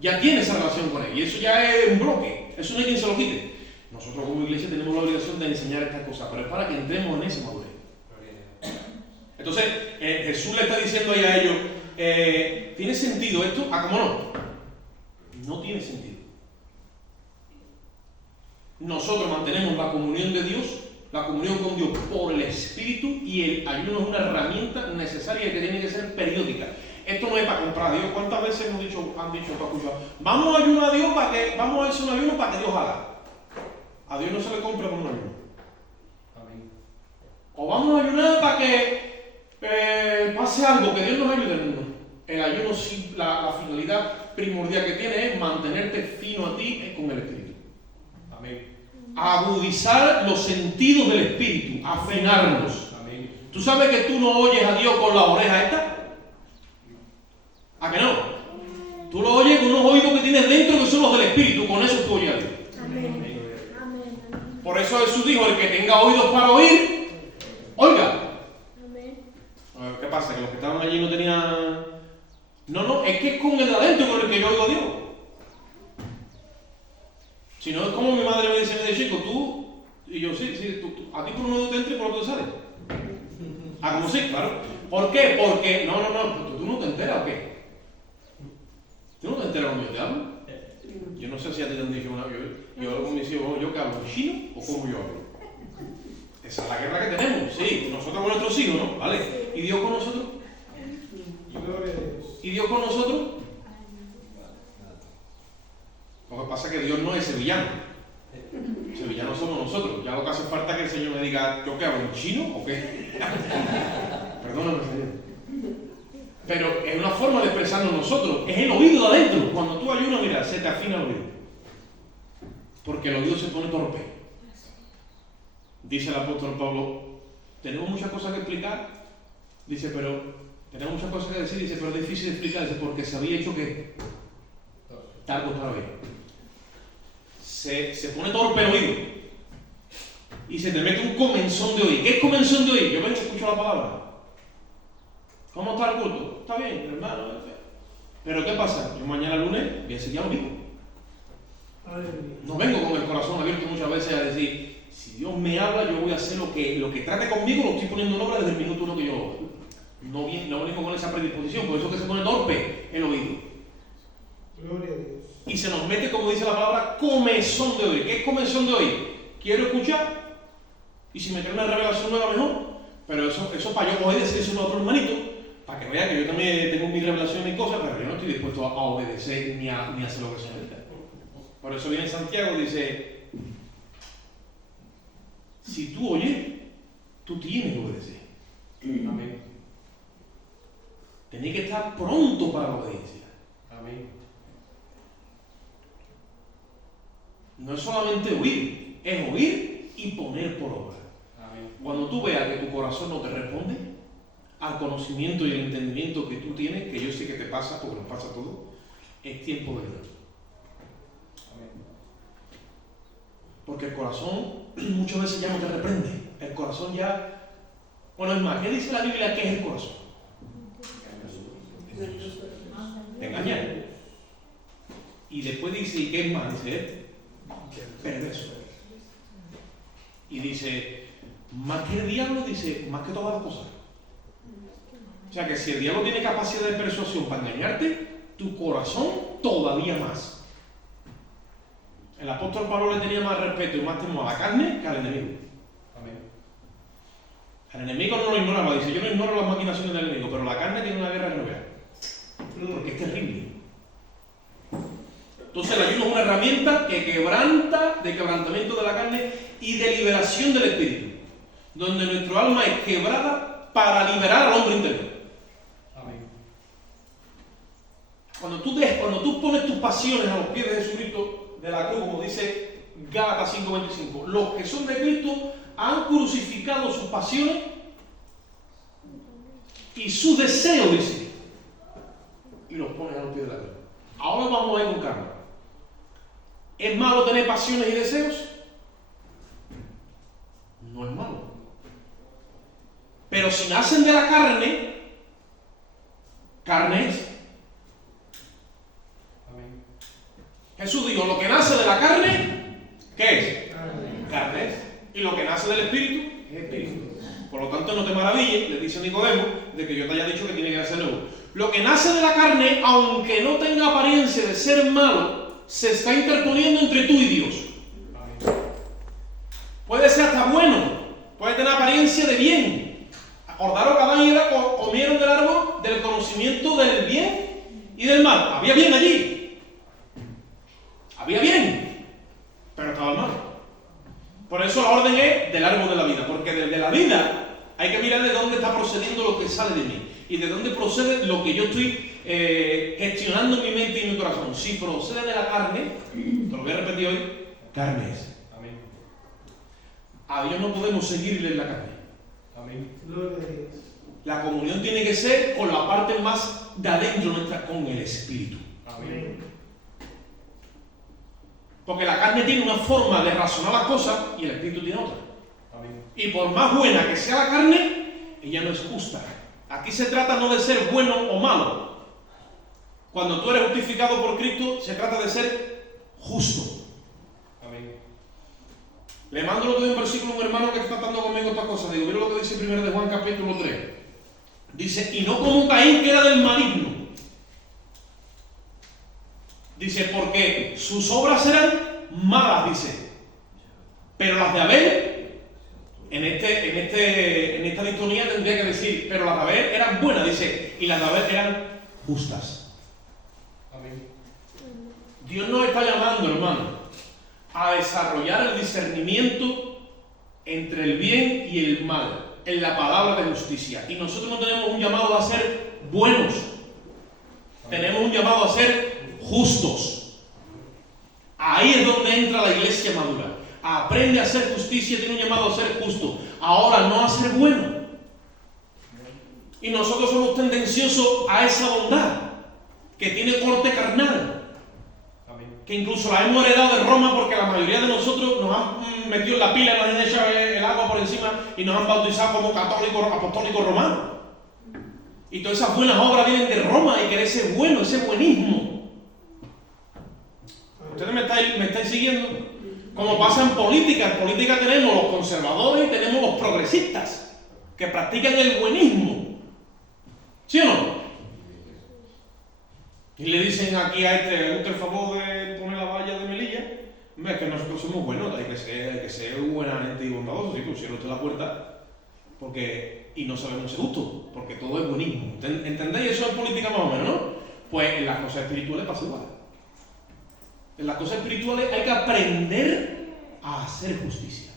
Ya tiene esa relación con él. Y eso ya es un bloque. Eso no hay quien se lo quite. Nosotros como iglesia tenemos la obligación de enseñar estas cosas, pero es para que entremos en esa madurez. Entonces, Jesús le está diciendo ahí a ellos, ¿tiene sentido esto? ¿Ah, cómo no? No tiene sentido. Nosotros mantenemos la comunión de Dios, la comunión con Dios por el Espíritu, y el ayuno es una herramienta necesaria que tiene que ser periódica. Esto no es para comprar a Dios. ¿Cuántas veces han dicho, tú has escuchado, vamos a ayunar a Dios vamos a hacer un ayuno para que Dios haga? A Dios no se le compra con un ayuno. Amén. O vamos a ayunar para que pase algo, que Dios nos ayude. No. El ayuno, sí, la finalidad primordial que tiene es mantenerte fino a ti con el Espíritu. Amén. Agudizar los sentidos del Espíritu, afinarlos. Amén. ¿Tú sabes que tú no oyes a Dios con la oreja esta? ¿A que no? Tú lo oyes con unos oídos que tienes dentro que son los del Espíritu, con eso tú oyes a Dios. Amén. Amén. Por eso Jesús dijo, el que tenga oídos para oír, oiga. Amén. ¿Qué pasa? ¿Que los que estaban allí no tenían...? No, es que es con el de adentro con el que yo oigo a Dios. Si no, es como mi madre me dice de chico, tú... Y yo, sí, a ti por un oído te entra y por otro te sale. Ah, como sí, claro. ¿Por qué? Porque... No, ¿tú no te enteras o qué? ¿Tú no te enteras cuando yo te hablo? Yo no sé si a ti te han dicho una vez. Yo hablo con mis hijos, ¿yo qué hablo? ¿Chino o cómo yo hablo? Esa es la guerra que tenemos, sí. Nosotros con nuestros hijos, ¿no? ¿Vale? ¿Y Dios con nosotros? Gloria a Dios. ¿Y Dios con nosotros? Lo que pasa es que Dios no es sevillano. Sevillanos somos nosotros. Ya lo que hace falta es que el Señor me diga, ¿yo qué hablo? ¿En chino o qué? Perdóname, Señor. Pero es una forma de expresarnos nosotros. Es el oído de adentro. Cuando tú ayunas, mira, se te afina el oído. Porque el oído se pone torpe. Dice el apóstol Pablo, tenemos muchas cosas que explicar. Dice, pero tenemos muchas cosas que decir. Dice, pero es difícil de explicar. Dice, porque se había hecho que tal otra vez. Se pone torpe el oído. Y se te mete un comenzón de oír. ¿Qué es comenzón de oír? Yo vengo y escucho la palabra. ¿Cómo está el culto? Está bien, hermano. Pero ¿qué pasa? Yo mañana lunes voy a seguir lo mismo. Aleluya. No vengo con el corazón abierto muchas veces a decir, si Dios me habla, yo voy a hacer lo que trate conmigo, lo estoy poniendo en obra desde el minuto uno que yo no vengo con esa predisposición, por eso es que se pone torpe el oído. Gloria a Dios. Y se nos mete, como dice la palabra, comezón de oír. ¿Qué es comezón de oír? Quiero escuchar, y si me trae una revelación nueva, mejor. Pero eso para yo poder decir a otro hermanito, para que vea que yo también tengo mi revelación y cosas, pero yo no estoy dispuesto a obedecer ni a hacer lo que se me diga. Por eso viene Santiago y dice, si tú oyes, tú tienes que obedecer. Amén. Tenés que estar pronto para la obediencia. Amén. No es solamente oír, es oír y poner por obra. Amén. Cuando tú veas que tu corazón no te responde al conocimiento y el entendimiento que tú tienes, que yo sé que te pasa, porque nos pasa a todos, es tiempo de orar. Amén. Porque el corazón muchas veces ya no te reprende. El corazón ya... Bueno, es más, ¿qué dice la Biblia que es el corazón? Te engaña. Y después dice, ¿y qué es más? Dice, perverso. Y dice, más que el diablo, dice, más que todas las cosas. O sea que si el diablo tiene capacidad de persuasión para engañarte, tu corazón todavía más. El apóstol Pablo le tenía más respeto y más temor a la carne que al enemigo. Amén. Al enemigo no lo ignoraba, dice, yo no ignoro las maquinaciones del enemigo, pero la carne tiene una guerra que no vea. Porque es terrible. Entonces el ayuno es una herramienta que quebranta, de quebrantamiento de la carne y de liberación del espíritu, donde nuestro alma es quebrada para liberar al hombre interior. Cuando tú pones tus pasiones a los pies de Jesucristo de la cruz, como dice Gálatas 5:25, los que son de Cristo han crucificado sus pasiones y sus deseos, dice, y los pones a los pies de la cruz. Ahora vamos a ir con calma. ¿Es malo tener pasiones y deseos? No es malo. Pero si nacen de la carne, carne es. Amén. Jesús dijo, lo que nace de la carne, ¿qué es? Carne. Carne es. Y lo que nace del espíritu, es espíritu. Por lo tanto, no te maravilles, le dice Nicodemo, de que yo te haya dicho que tiene que nacer nuevo. Lo que nace de la carne, aunque no tenga apariencia de ser malo, se está interponiendo entre tú y Dios. Amén. Puede ser hasta bueno, puede tener apariencia de bien. Acordaros que Adán y Eva comieron del árbol del conocimiento del bien y del mal. Había bien allí. Había bien, pero estaba el mal. Por eso la orden es del árbol de la vida, porque desde la vida hay que mirar de dónde está procediendo lo que sale de mí y de dónde procede lo que yo estoy gestionando en mi mente y en mi corazón. Si procede de la carne, te lo voy a repetir hoy, carne es. Amén. A Dios no podemos seguirle en la carne. Amén. Gloria a Dios. La comunión tiene que ser con la parte más de adentro nuestra, con el Espíritu. Amén. Porque la carne tiene una forma de razonar las cosas y el Espíritu tiene otra. Amén. Y por más buena que sea la carne, ella no es justa. Aquí se trata no de ser bueno o malo. Cuando tú eres justificado por Cristo, se trata de ser justo. Amén. Le mando el otro día un versículo a un hermano que está tratando conmigo estas cosas. Digo, mira lo que dice 1 de Juan capítulo 3. Dice, y no como Caín, que era del maligno. Dice, porque sus obras eran malas, dice. Pero las de Abel, en esta distonía tendría que decir, pero las de Abel eran buenas, dice, y las de Abel eran justas. Amén. Dios nos está llamando, hermano, a desarrollar el discernimiento entre el bien y el mal, en la palabra de justicia. Y nosotros no tenemos un llamado a ser buenos, tenemos un llamado a ser justos. Ahí es donde entra la iglesia madura. Aprende a hacer justicia, tiene un llamado a ser justo. Ahora no a ser bueno. Y nosotros somos tendenciosos a esa bondad que tiene corte carnal, que incluso la hemos heredado de Roma, porque la mayoría de nosotros nos han metido en la pila, nos han echado el agua por encima y nos han bautizado como católicos apostólicos romanos. Y todas esas buenas obras vienen de Roma y que ese bueno, ese buenismo. ¿Ustedes me estáis siguiendo? Como pasa en política tenemos los conservadores y tenemos los progresistas que practican el buenismo. ¿Sí o no? Y le dicen aquí a ¿le gusta el favor de poner la valla de Melilla? Hombre, es que nosotros somos buenos, hay que ser buena gente y bondadosos, y pusieron usted la puerta, y no sabemos ser justos, porque todo es buenismo. ¿Entendéis eso en política más o menos, no? Pues en las cosas espirituales pasa igual. En las cosas espirituales hay que aprender a hacer justicia.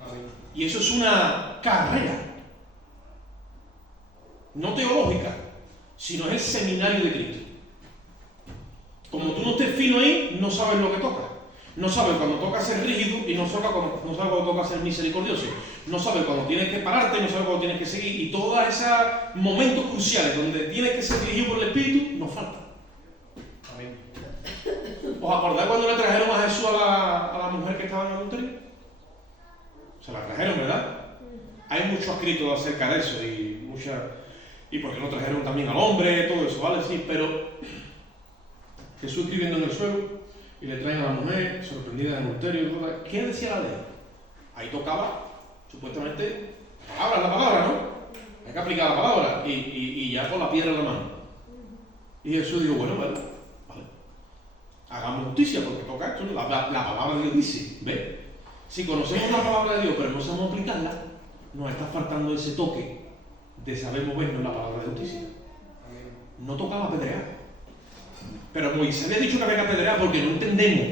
Amén. Y eso es una carrera, no teológica, sino es el seminario de Cristo. Como tú no estés fino ahí, no sabes lo que toca. No sabes cuando toca ser rígido y no sabes cuando toca ser misericordioso. No sabes cuando tienes que pararte, no sabes cuando tienes que seguir. Y todos esos momentos cruciales donde tienes que ser dirigido por el Espíritu, nos faltan. Amén. ¿Os acordáis cuando le trajeron a Jesús a la mujer que estaba en adulterio? Se la trajeron, ¿verdad? Hay mucho escrito acerca de eso y por qué no trajeron también al hombre, todo eso, ¿vale? Sí, pero Jesús escribiendo en el suelo y le traen a la mujer sorprendida en adulterio. ¿Qué decía la ley? Ahí tocaba, supuestamente, la palabra, ¿no? Hay que aplicar la palabra y ya con la piedra en la mano. Y Jesús dijo, bueno, vale. Hagamos justicia porque toca esto, ¿no? La palabra de Dios dice, ¿ves? Si conocemos la palabra de Dios pero no sabemos aplicarla, nos está faltando ese toque de saber movernos en la palabra de justicia. No tocaba apedrear. Pero Moisés había dicho que había que apedrear porque no entendemos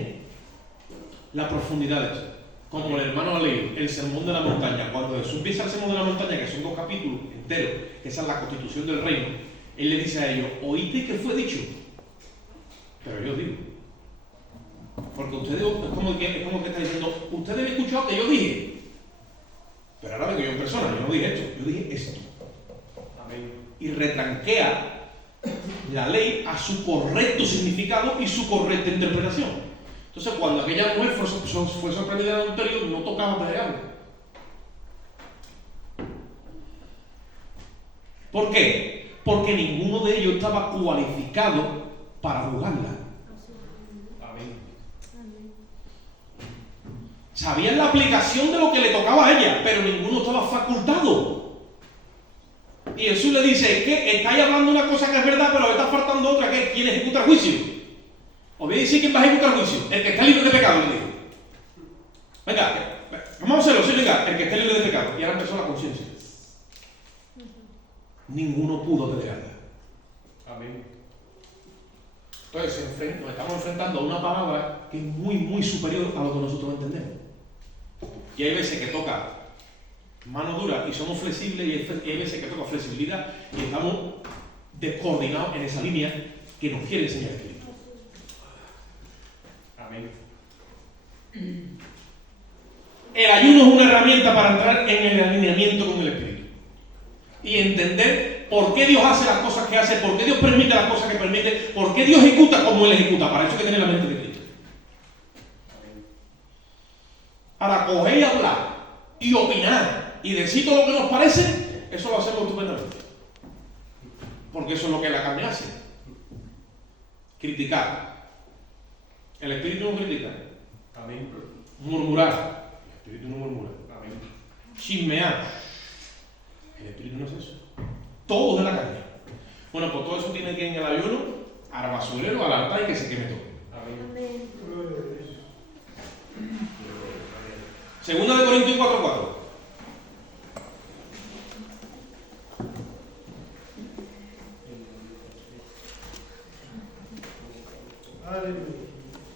la profundidad de esto. Como el hermano ha leído, el sermón de la montaña. Cuando Jesús empieza el sermón de la montaña, que son 2 capítulos enteros, que esa es la constitución del reino, él le dice a ellos, oíste que fue dicho, Pero yo digo. Porque ustedes, es como que está diciendo, ustedes han escuchado que yo dije. Pero ahora vengo yo en persona, yo no dije esto, yo dije esto. Amén. Y retranquea la ley a su correcto significado y su correcta interpretación. Entonces, cuando aquella mujer fue sorprendida de adulterio, no tocaba apedrearla. ¿Por qué? Porque ninguno de ellos estaba cualificado para juzgarla. Amén. Amén. Sabían la aplicación de lo que le tocaba a ella, pero ninguno estaba facultado. Y Jesús le dice, es que estáis hablando una cosa que es verdad, pero está faltando otra, que es quién ejecuta el juicio. Os voy a decir quién va a ejecutar el juicio. El que está libre de pecado, le digo. Venga, vamos a hacerlo, sí, venga, el que esté libre de pecado. Y ahora empezó la conciencia. Ninguno pudo apedrearla. Amén. Entonces nos estamos enfrentando a una palabra que es muy, muy superior a lo que nosotros entendemos. Y hay veces que toca mano dura y somos flexibles, y hay veces que toca flexibilidad y estamos descoordinados en esa línea que nos quiere enseñar el Espíritu. Amén. El ayuno es una herramienta para entrar en el alineamiento con el Espíritu y entender por qué Dios hace las cosas que hace, por qué Dios permite las cosas que permite, por qué Dios ejecuta como Él ejecuta. Para eso hay que tener la mente de Cristo. Para coger y hablar y opinar y decir todo lo que nos parece, eso lo hacemos estupendamente. Porque eso es lo que la carne hace. Criticar. El Espíritu no critica. Amén. Murmurar. El Espíritu no murmura. Amén. Chismear. El Espíritu no es eso. Todo de la carne. Bueno, pues todo eso tiene que ir en el ayuno, al basurero, al altar y que se queme todo. Amén. Amén. Gloria a Dios. Segunda de Corintios 4:4. Aleluya.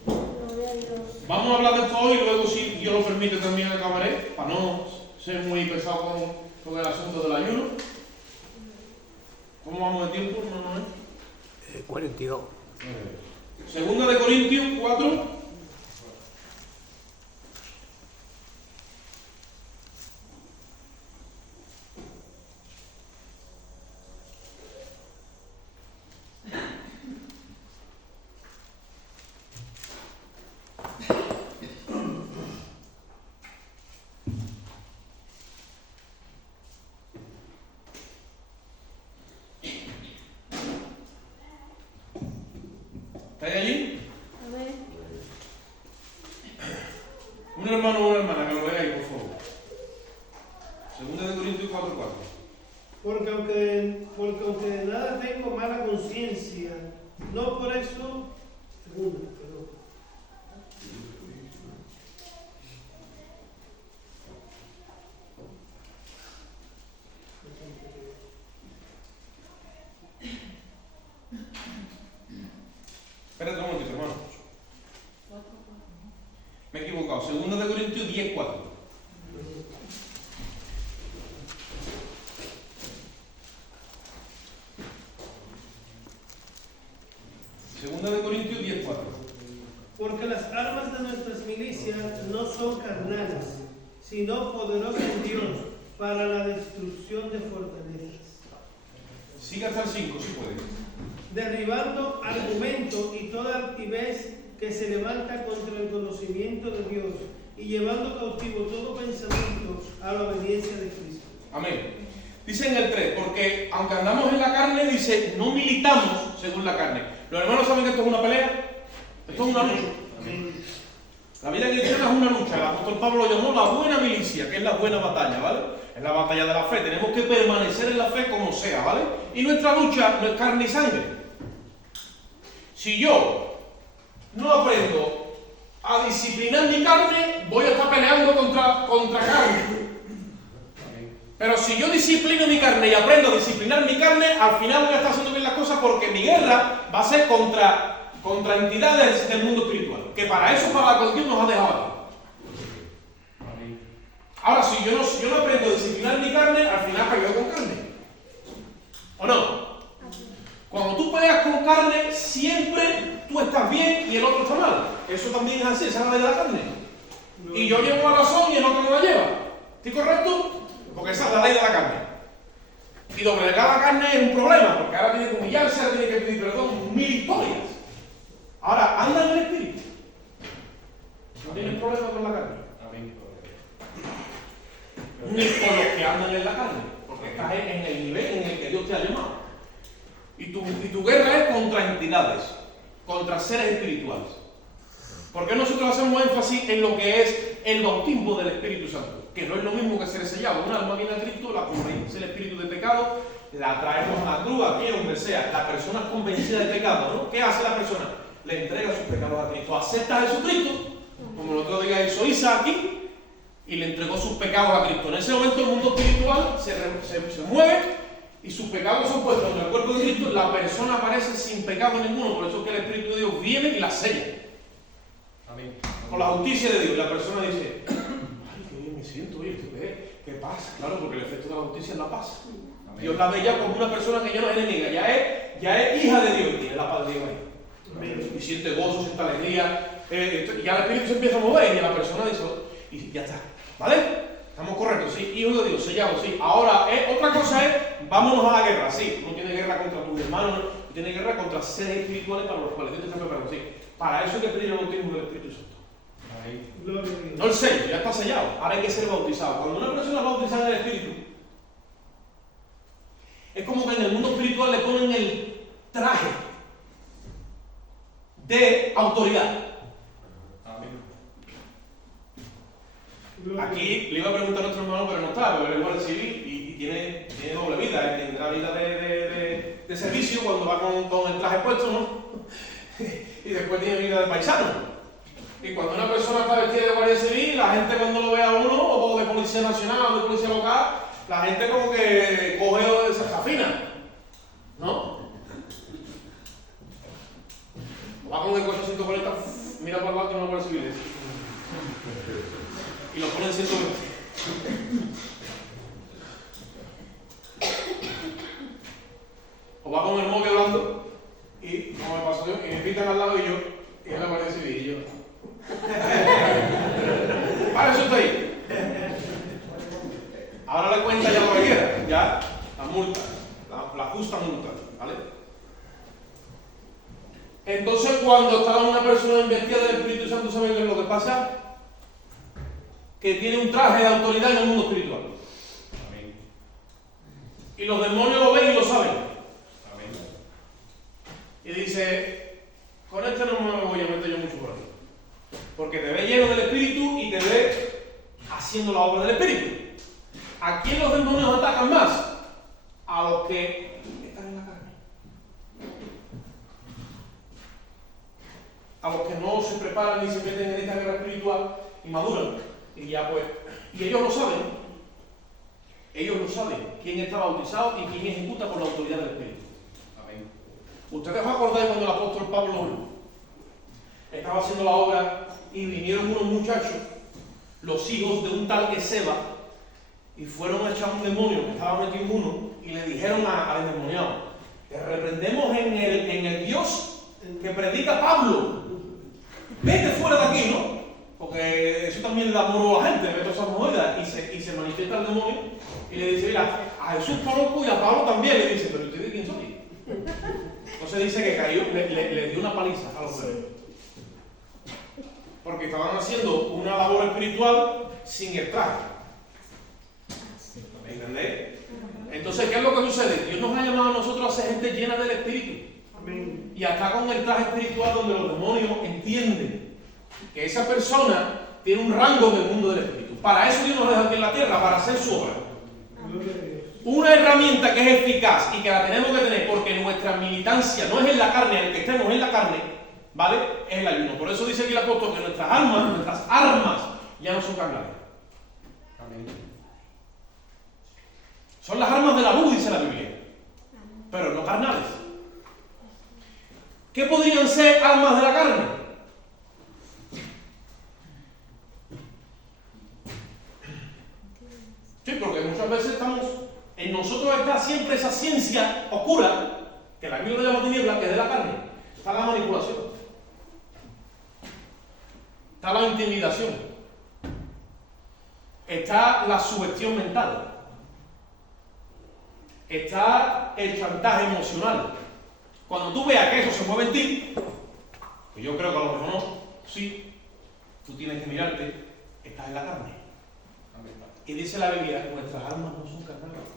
Gloria a Dios. Vamos a hablar de esto hoy y luego, si Dios lo permite, también acabaré, para no ser muy pesado con el asunto del ayuno. ¿Cómo vamos de tiempo, hermano? 42. Segunda de Corintios 4. ¿Estáis allí? Amén. Un hermano o una hermana que lo vea ahí, por favor. Segunda de Corintios 4:4. Porque aunque de nada tengo mala conciencia, no por eso, segunda, perdón. Espérate un momentito, hermano. Me he equivocado. Segunda de Corintios 10:4. Segunda de Corintios 10:4. Porque las armas de nuestras milicias no son carnales, sino poderosas en Dios para la destrucción de fortalezas, Sigue hasta el 5, si puede. derribando argumentos y toda altivez que se levanta contra el conocimiento de Dios y llevando cautivo todo pensamiento a la obediencia de Cristo. Amén. Dice en el 3, porque aunque andamos en la carne, dice, no militamos según la carne. Los hermanos saben que esto es una pelea, esto es una lucha. Amén. La vida cristiana es una lucha. El apóstol Pablo lo llamó la buena milicia, que es la buena batalla, ¿vale? Es la batalla de la fe. Tenemos que permanecer en la fe como sea, ¿vale? Y nuestra lucha no es carne y sangre. Si yo no aprendo a disciplinar mi carne, voy a estar peleando contra carne. Pero si yo disciplino mi carne y aprendo a disciplinar mi carne, al final voy a estar haciendo bien las cosas, porque mi guerra va a ser contra entidades del mundo espiritual, que para eso, para la con Dios, nos ha dejado aquí. Ahora, si yo no aprendo a disciplinar mi carne, al final peleo con carne. ¿O no? Cuando tú peleas con carne, siempre tú estás bien y el otro está mal. Eso también es así, esa es la ley de la carne. Y yo llevo la razón y el otro no la lleva. ¿Estoy correcto? Porque esa es la ley de la carne. Y doblegar la carne es un problema, porque ahora tiene que humillarse, ahora tiene que pedir perdón, mil historias. Ahora, anda en el espíritu. No tienes problema con la carne. Amén. Ni con los que andan en la carne, porque estás en el nivel en el que Dios te ha llamado. Y tu guerra es contra entidades, contra seres espirituales. ¿Por qué nosotros hacemos énfasis en lo que es el bautismo del Espíritu Santo? Que no es lo mismo que ser sellado. Un alma viene a Cristo, la convence el espíritu de pecado, la traemos a la cruz, aquí donde sea. La persona es convencida de pecado, ¿no? ¿Qué hace la persona? Le entrega sus pecados a Cristo. Acepta a Jesucristo, como el otro día hizo Isa aquí, y le entregó sus pecados a Cristo. En ese momento el mundo espiritual se mueve y sus pecados son puestos en el cuerpo de Cristo. La persona aparece sin pecado ninguno. Por eso es que el Espíritu de Dios viene y la sella. Amén. Con la justicia de Dios. La persona dice, ay, qué bien me siento, oye, qué paz. Claro, porque el efecto de la justicia es la paz. Amén. Dios la ve ya como una persona que ya no es enemiga, ya es hija de Dios y tiene la paz de Dios ahí. Y siente gozo, siente alegría. Y ya el Espíritu se empieza a mover y la persona dice, y ya está. ¿Vale? Estamos correctos, sí. Hijo de Dios, sellado, sí. Ahora, otra cosa es, vámonos a la guerra, sí. No tiene guerra contra tus hermanos, no tiene guerra contra seres espirituales para los cuales Dios te está preparando, sí. Para eso hay que pedir el bautismo del Espíritu Santo. Amén. Gloria a Dios. No el sello, ya está sellado. Ahora hay que ser bautizado. Cuando una persona es bautizada en el Espíritu, es como que en el mundo espiritual le ponen el traje de autoridad. Amén. Gloria a Dios. Aquí le iba a preguntar a nuestro hermano, pero no está, porque él es guardia civil y tiene doble vida. Él tendrá vida de servicio cuando va con el traje puesto, ¿no? Y después tiene vida de paisano. Y cuando una persona está vestida de guardia civil, la gente cuando lo ve a uno, o de policía nacional o de policía local, la gente como que coge o se afina, ¿no? O va con el coche 140, mira para el lado que no lo puede subir. Y lo pone en 120. O va con el móvil hablando y, como me pasó yo, y me pitan al lado y yo, y es la Guardia Civil y yo. Para eso está ahí. Ahora le cuenta ya lo que quiera, ya la multa, la justa multa, ¿vale? Entonces, cuando está una persona investida del Espíritu Santo, ¿saben qué es lo que pasa? Que tiene un traje de autoridad en el mundo espiritual. Amén. Y los demonios lo ven y lo saben. Amén. Y dice, con este no me voy a meter yo mucho por aquí. Porque te ve lleno del Espíritu y te ve haciendo la obra del Espíritu. ¿A quién los demonios atacan más? A los que están en la carne. A los que no se preparan ni se meten en esta guerra espiritual y maduran. Y ya pues, y ellos lo saben. Ellos lo saben. Quién está bautizado y quién ejecuta por la autoridad del Espíritu. Amén. Ustedes van a acordar cuando el apóstol Pablo estaba haciendo la obra y vinieron unos muchachos, los hijos de un tal Esceva, y fueron a echar un demonio que estaba metido en uno y le dijeron al endemoniado, te reprendemos en el Dios que predica Pablo, vete fuera de aquí, ¿no? Porque eso también le da morbo a la gente, ve todas esas movidas y se manifiesta el demonio y le dice, mira, a Jesús conozco y a Pablo también, le dice, pero ¿ustedes quién soy? Entonces dice que cayó, le dio una paliza a los bebés. Porque estaban haciendo una labor espiritual sin el traje. ¿Entendéis? Entonces, ¿qué es lo que sucede? Dios nos ha llamado a nosotros a ser gente llena del Espíritu. Amén. Y acá con el traje espiritual donde los demonios entienden que esa persona tiene un rango en el mundo del Espíritu. Para eso Dios nos deja aquí en la tierra, para hacer su obra. Gloria a Dios. Una herramienta que es eficaz y que la tenemos que tener porque nuestra militancia no es en la carne, aunque estemos en la carne, ¿vale? Es el ayuno. Por eso dice aquí el apóstol que nuestras armas ya no son carnales. Amén. Son las armas de la luz, dice la Biblia, pero no carnales. ¿Qué podrían ser armas de la carne? Sí, porque muchas veces en nosotros está siempre esa ciencia oscura, que la Biblia llama tiniebla, que es de la carne. Está la manipulación. está la intimidación, está la sugestión mental, está el chantaje emocional. Cuando tú veas que eso se mueve en ti, que yo creo que a lo mejor no, sí, tú tienes que mirarte, estás en la carne. Amén. Y dice la Biblia, nuestras armas no son carnales.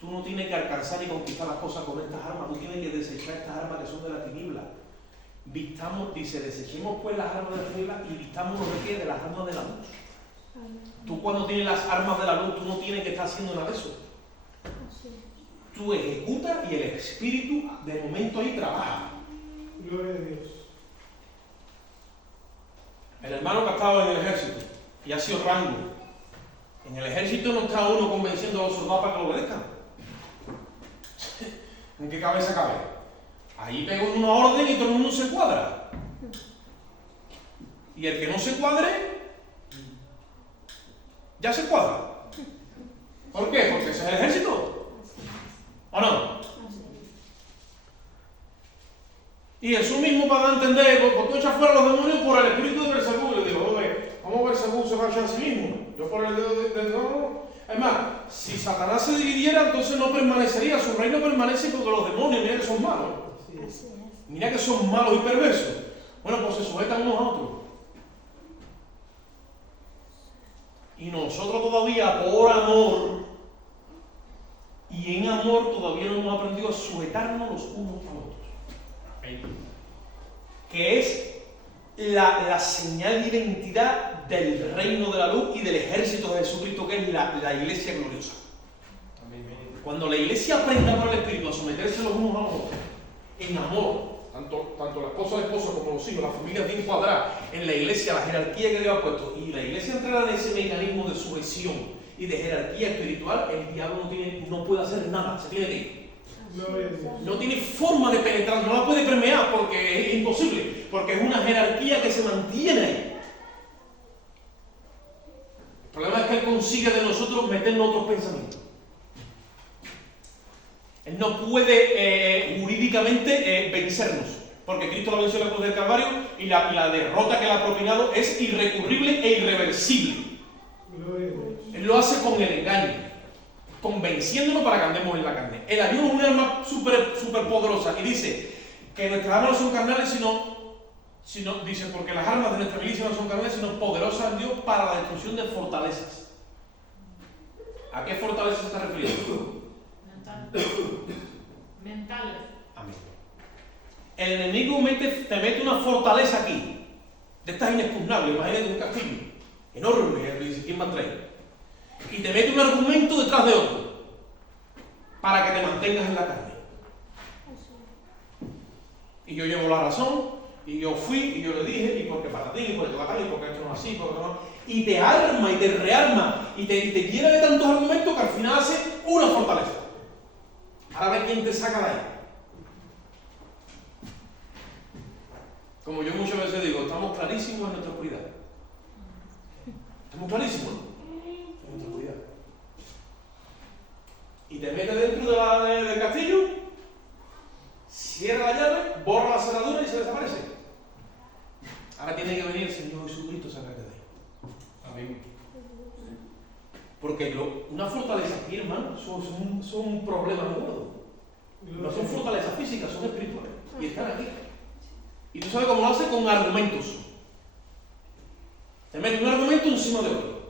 Tú no tienes que alcanzar y conquistar las cosas con estas armas, tú tienes que desechar estas armas que son de la tiniebla. Vistamos, dice, desechemos pues las armas de la tiniebla y vistámonos de qué, de las armas de la luz. Tú cuando tienes las armas de la luz, tú no tienes que estar haciendo nada de eso. Tú ejecutas y el espíritu de momento ahí trabaja. Gloria a Dios. El hermano que ha estado en el ejército y ha sido rango, en el ejército no está uno convenciendo a los soldados para que lo obedezcan. ¿En qué cabeza cabe? Ahí pega una orden y todo el mundo se cuadra. Y el que no se cuadre, ya se cuadra. ¿Por qué? Porque ese es el ejército. ¿O no? Y Jesús mismo para dar a entender, porque tú echas fuera a los demonios por el espíritu de Beelzebú. Le digo, oye, ¿cómo Beelzebú se va a echar a sí mismo? Yo por el dedo de no. Es más, si Satanás se dividiera, entonces no permanecería, su reino permanece porque los demonios, mira que son malos. Mira que son malos y perversos. Bueno, pues se sujetan unos a otros. Y nosotros todavía, por amor, y en amor, todavía no hemos aprendido a sujetarnos los unos a los otros. Que es la señal de identidad del reino de la luz y del ejército de Jesucristo, que es la iglesia gloriosa. Cuando la iglesia aprenda por el Espíritu a someterse los unos a los otros, en amor, tanto la esposa al esposo como los hijos, la familia bien cuadrada, en la iglesia, la jerarquía que Dios ha puesto, y la iglesia entrará en ese mecanismo de sujeción y de jerarquía espiritual, el diablo no puede hacer nada, se tiene que ir. No tiene forma de penetrar, no la puede permear porque es imposible, porque es una jerarquía que se mantiene ahí. El problema es que él consigue de nosotros meternos otros pensamientos. Él no puede jurídicamente vencernos, porque Cristo lo venció en la cruz del Calvario y la derrota que le ha propinado es irrecurrible e irreversible. Él lo hace con el engaño, convenciéndonos para que andemos en la carne. El ayuno es un arma súper poderosa y dice que nuestras armas no son carnales, sino dice, porque las armas de nuestra milicia no son carnales, sino poderosas en Dios para la destrucción de fortalezas. ¿A qué fortalezas se está refiriendo? Mentales. Amén. El enemigo te mete una fortaleza aquí, de estas inexpugnables, imagínate un castillo enorme, ¿quién más trae? Y te mete un argumento detrás de otro, para que te mantengas en la carne. Y yo llevo la razón, y yo fui, y yo le dije, y porque para ti, y porque para ti, y porque esto no es así, porque no. Y te arma, y te rearma, y te llena de tantos argumentos que al final hace una fortaleza. Ahora ve quién te saca de ahí. Como yo muchas veces digo, estamos clarísimos en nuestra oscuridad. Estamos clarísimos, ¿no? En nuestra oscuridad. Y te metes dentro del castillo, cierra la llave, borra la cerradura y se desaparece. Ahora tiene que venir el Señor Jesucristo a sacarte de ahí. Amén. Porque una fortaleza aquí, hermano, son un problema muy gordo. No son fortalezas físicas, son espirituales. Y están aquí. Y tú sabes cómo lo hace con argumentos. Te metes un argumento encima de otro.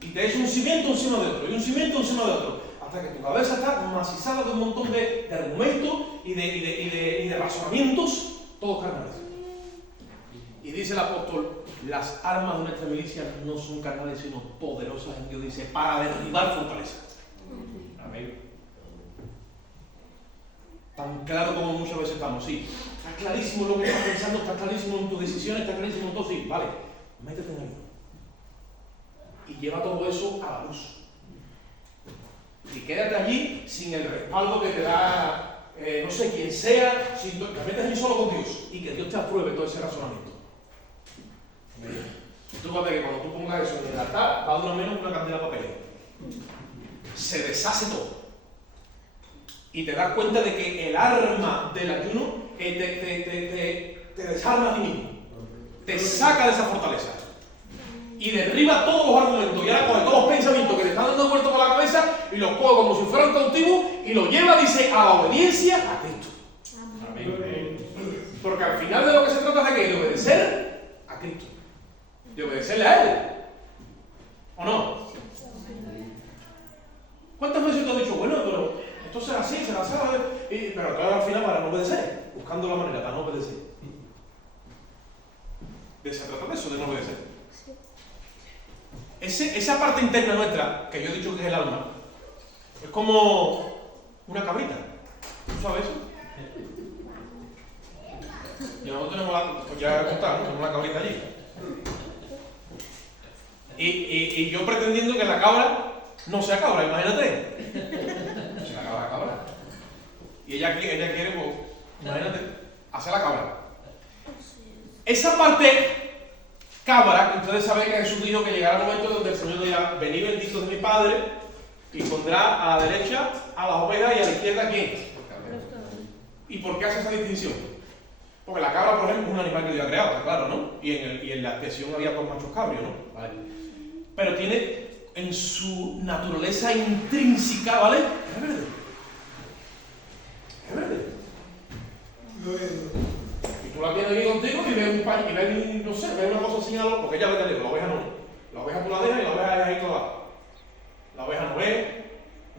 Y te echa un cimiento encima de otro. Y un cimiento encima de otro. Hasta que tu cabeza está macizada de un montón de argumentos y de razonamientos, todos carnales. Y dice el apóstol, las armas de nuestra milicia no son carnales, sino poderosas en Dios, dice, para derribar fortalezas. Amén. Tan claro como muchas veces estamos, sí. Está clarísimo lo que estás pensando, está clarísimo en tus decisiones, está clarísimo en todo, sí. Vale, métete en ayuno. Y lleva todo eso a la luz. Y quédate allí sin el respaldo que te da, no sé quién sea, te metes allí solo con Dios y que Dios te apruebe todo ese razonamiento. Tú vas a ver que cuando tú pongas eso en el altar, va a durar menos que una cantidad de papel. Se deshace todo. Y te das cuenta de que el arma del ayuno te desarma a ti mismo. te saca de esa fortaleza y derriba todos los argumentos y ahora coge todos los pensamientos que te están dando vueltas por la cabeza y los coge como si fueran cautivos y los lleva, dice, a la obediencia a Cristo. Amén. Porque al final de lo que se trata es de qué? De obedecer a Cristo, de obedecerle a Él, ¿o no? ¿Cuántas veces te has dicho, bueno, pero esto será así, será así, pero claro, al final para no obedecer, buscando la manera para no obedecer? Se trata de eso, de no obedecer. Esa parte interna nuestra, que yo he dicho que es el alma, es como una cabrita. ¿Tú sabes eso? Y nosotros tenemos pues ya he contado, tenemos una cabrita allí. Y yo pretendiendo que la cabra no sea cabra, imagínate. Si la cabra es cabra. Y ella quiere, pues, imagínate, hacer la cabra. Esa parte cabra, ustedes saben que Jesús dijo que llegará el momento donde el Señor dirá, venid benditos de mi Padre, y pondrá a la derecha a las ovejas y a la izquierda ¿a quién? ¿Y por qué hace esa distinción? Porque la cabra, por ejemplo, es un animal que Dios ha creado, está claro, ¿no? Y en la expresión había dos machos cabrios, ¿no? ¿Vale? Pero tiene en su naturaleza intrínseca, ¿vale? Es verde. Es verde. Y tú la tienes aquí contigo y ves un paño, y ves, no sé, ves una cosa así, porque ella ve la oveja no. La oveja tú la dejas y la oveja es ahí clavada. La oveja no ve,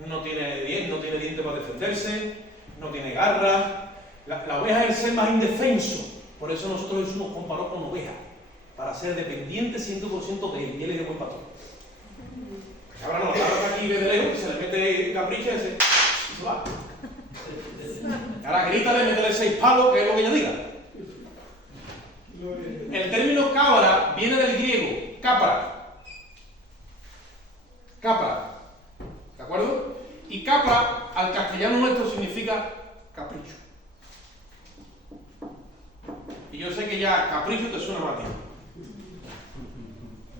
no tiene dientes para defenderse, no tiene garras. La oveja es el ser más indefenso. Por eso nosotros Jesús nos comparó con oveja, para ser dependiente 100% de él, y él es de buen pastor. Ahora no, la cabra está aquí de lejos, se le mete capricha y se va. Ahora grítale, métele 6 palos, que es lo que ella diga. El término cabra viene del griego, capra. Capra. ¿De acuerdo? Y capra al castellano nuestro significa capricho. Y yo sé que ya capricho te suena más bien.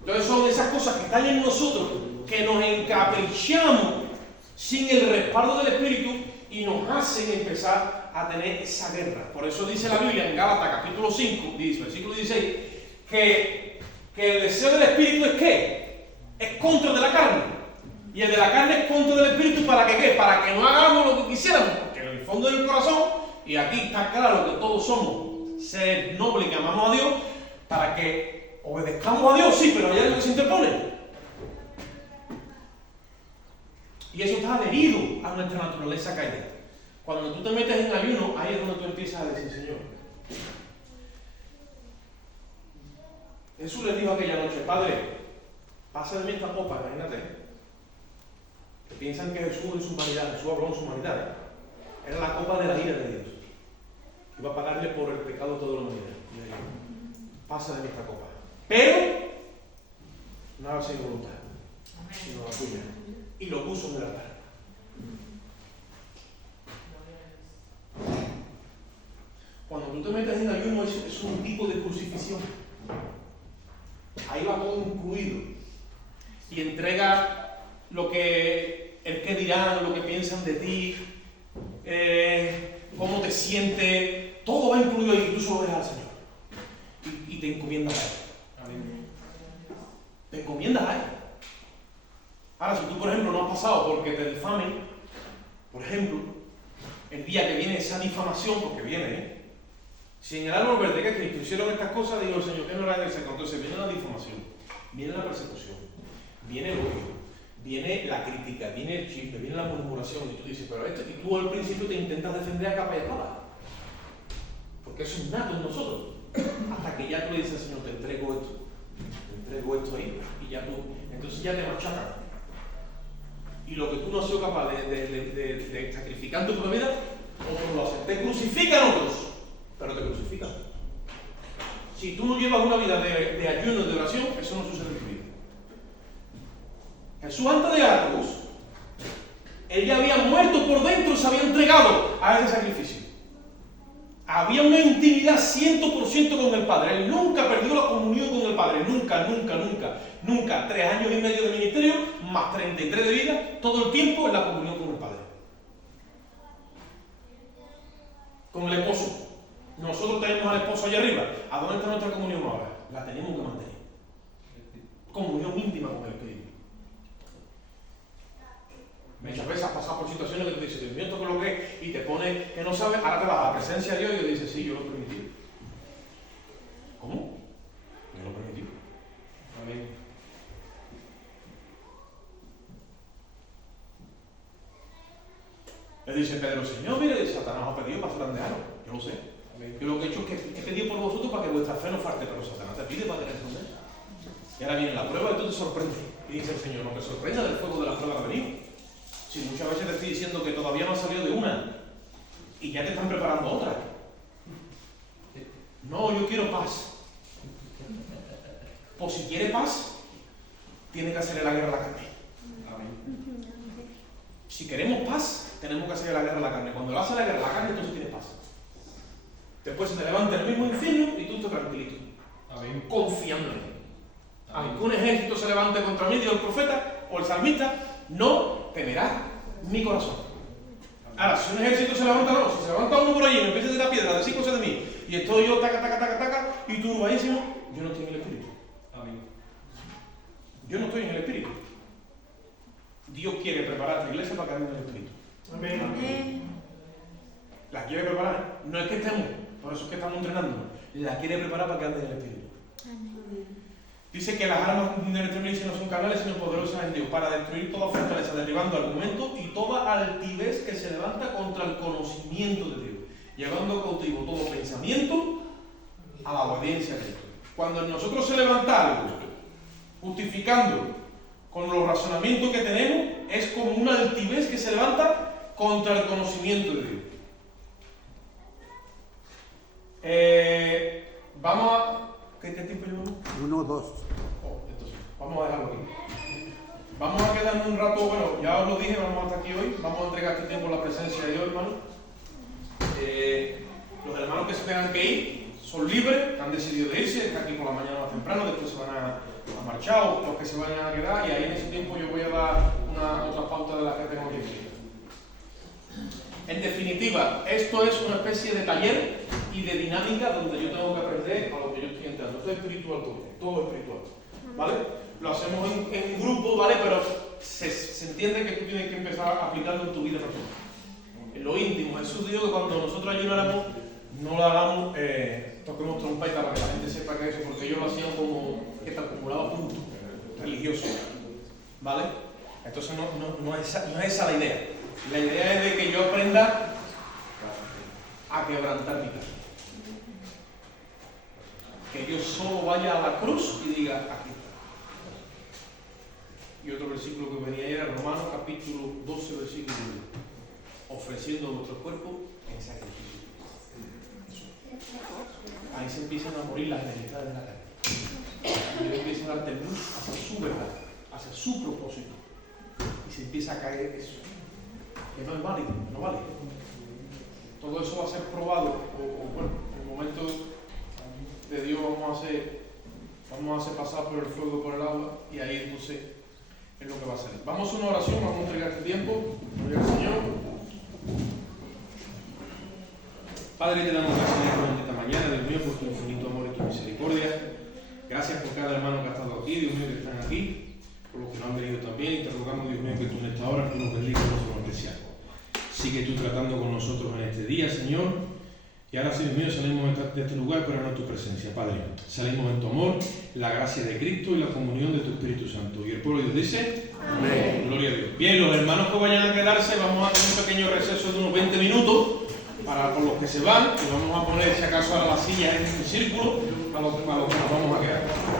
Entonces son esas cosas que están en nosotros que nos encaprichamos sin el respaldo del Espíritu y nos hacen empezar a tener esa guerra. Por eso dice la Biblia en Gálatas capítulo 5, versículo 16, que el deseo del Espíritu es ¿qué? Es contra de la carne. Y el de la carne es contra del Espíritu, ¿para que qué? Para que no hagamos lo que quisiéramos, porque en el fondo del corazón, y aquí está claro que todos somos seres nobles que amamos a Dios, para que obedezcamos a Dios, sí, pero hay algo que se interpone. Y eso está adherido a nuestra naturaleza caída. Cuando tú te metes en ayuno, ahí es donde tú empiezas a decir, Señor. Jesús les dijo aquella noche, Padre, pasa de mí esta copa, imagínate. Que piensan que Jesús en su humanidad, Jesús habló en su humanidad, era la copa de la ira de Dios. Iba a pagarle por el pecado de toda la humanidad. Y le dijo, pasa de mí esta copa. Pero, no haga sin voluntad, sino la tuya. Y lo puso en el altar. Cuando tú te metes en ayuno es un tipo de crucifixión. Ahí va todo incluido. Y entrega lo que el que dirán, lo que piensan de ti, cómo te sientes, todo va incluido ahí, incluso lo dejas al Señor. Y te encomiendas a Él. Amén. Te encomiendas a Él. Ahora, si tú, por ejemplo, no has pasado porque te difamen, por ejemplo, el día que viene esa difamación, porque viene, si en el árbol verde que Cristo hicieron estas cosas, digo el Señor, que no era de ese. Entonces viene la difamación, viene la persecución, viene el odio, viene la crítica, viene el chisme, viene la murmuración, y tú dices, pero esto, y tú al principio te intentas defender a capa y espada, porque eso es nato en nosotros, hasta que ya tú le dices, Señor, te entrego esto ahí, y ya tú, entonces ya te machacan. Y lo que tú no has sido capaz de sacrificar en tu propia vida, otros lo hacen. Te crucifican otros, pero te crucifican. Si tú no llevas una vida de ayuno y de oración, eso no sucede en tu vida. Jesús, antes de llegar a la cruz, él ya había muerto por dentro y se había entregado a ese sacrificio. Había una intimidad 100% con el Padre. Él nunca perdió la comunión con el Padre. Nunca. 3 años y medio de ministerio, más 33 de vida, todo el tiempo en la comunión con el Padre. Con el esposo. Nosotros tenemos al esposo allá arriba. ¿A dónde está nuestra comunión ahora? La tenemos que mantener. Comunión íntima con el Espíritu. Muchas veces has pasado por situaciones que te dicen, Dios mío, esto que lo que es, y te pone que no sabes, ahora te vas a la presencia de Dios y te dices, sí, yo lo permití. ¿Cómo? Yo lo permití. Amén. Le dice Pedro, Señor, mire, Satanás os ha pedido para zarandearos. Yo lo sé. Amén. Yo lo que he hecho es que he pedido por vosotros para que vuestra fe no falte, pero Satanás te pide para que respondáis. Y ahora viene la prueba y tú te sorprendes. Y dice el Señor, no te sorprenda del fuego de la prueba que ha venido. Si muchas veces te estoy diciendo que todavía no has salido de una y ya te están preparando otra. No, yo quiero paz. Pues si quiere paz, tiene que hacerle la guerra a la carne. Amén. Si queremos paz, tenemos que hacerle la guerra a la carne. Cuando le hace la guerra a la carne, entonces tienes paz. Después se te levanta el mismo infierno y tú estás tranquilito, Amén. confiando en él. Aunque un ejército se levante contra mí, dijo el profeta o el salmista, no temerá mi corazón. Ahora, si un ejército se levanta, no, si se levanta uno por allí y me empieza a tirar piedra, decir cosas de mí, y estoy yo taca, taca, taca, taca, y turbadísimo, yo no estoy en el espíritu. Amén. Yo no estoy en el espíritu. Dios quiere preparar a la iglesia para que ande en el espíritu. Amén. Amén. La quiere preparar. No es que estemos, por eso es que estamos entrenando. La quiere preparar para que ande en el espíritu. Amén. Dice que las armas de nuestra milicia no son carnales, sino poderosas en Dios, para destruir toda fortaleza, derribando argumentos y toda altivez que se levanta contra el conocimiento de Dios, llevando cautivo todo pensamiento a la obediencia de Cristo. Cuando en nosotros se levanta algo, justificando con los razonamientos que tenemos, es como una altivez que se levanta contra el conocimiento de Dios. Vamos a... ¿Qué tiempo llevamos? 1, 2. Entonces, vamos a dejarlo aquí. Vamos a quedarnos un rato, bueno, ya os lo dije, vamos hasta aquí hoy. Vamos a entregar este tiempo en la presencia de Dios, hermanos. Los hermanos que se tengan que ir son libres, han decidido de irse, están aquí por la mañana más temprano, después se van a marchar, o los que se vayan a quedar, y ahí en ese tiempo yo voy a dar otra pauta de las que tengo aquí. En definitiva, esto es una especie de taller y de dinámica donde yo tengo que aprender a lo que yo estoy entrando. Esto es espiritual todo espiritual, ¿vale? Lo hacemos en grupo, ¿vale? Pero se entiende que tú tienes que empezar a aplicarlo en tu vida personal. En lo íntimo. Jesús dijo que cuando nosotros ayunáramos, no lo hagamos, toquemos trompeta para que la gente sepa que eso, porque ellos lo hacían como que te acumulaba puntos religiosos, ¿vale? Entonces no es esa la idea. La idea es de que yo aprenda a quebrantar mi carne. Que yo solo vaya a la cruz y diga, aquí está. Y otro versículo que venía era Romanos capítulo 12, versículo 1. Ofreciendo vuestro cuerpo en sacrificio. Ahí se empiezan a morir las necesidades de la carne. Y Dios empieza a darte luz hacia su verdad, hacia su propósito. Y se empieza a caer eso. Que no es válido, no vale. Todo eso va a ser probado, bueno, en el momento de Dios vamos a hacer pasar por el fuego y por el agua, y ahí entonces es lo que va a salir. Vamos a una oración, vamos a entregar este tiempo, gloria al Señor. Padre, te damos gracias por esta mañana, Dios mío, por tu infinito amor y tu misericordia. Gracias por cada hermano que ha estado aquí, Dios mío, que están aquí, por los que no han venido también, y te rogamos, Dios mío, que tú en esta hora tú nos bendigas de forma especial. Sigue tú tratando con nosotros en este día, Señor. Y ahora, Señor mío, salimos de este lugar, pero no en tu presencia, Padre. Salimos en tu amor, la gracia de Cristo y la comunión de tu Espíritu Santo. Y el pueblo de Dios dice, amén. Gloria a Dios. Bien, los hermanos que vayan a quedarse, vamos a tener un pequeño receso de unos 20 minutos para por los que se van, y vamos a poner, si acaso, a las sillas en un círculo, a los que nos vamos a quedar.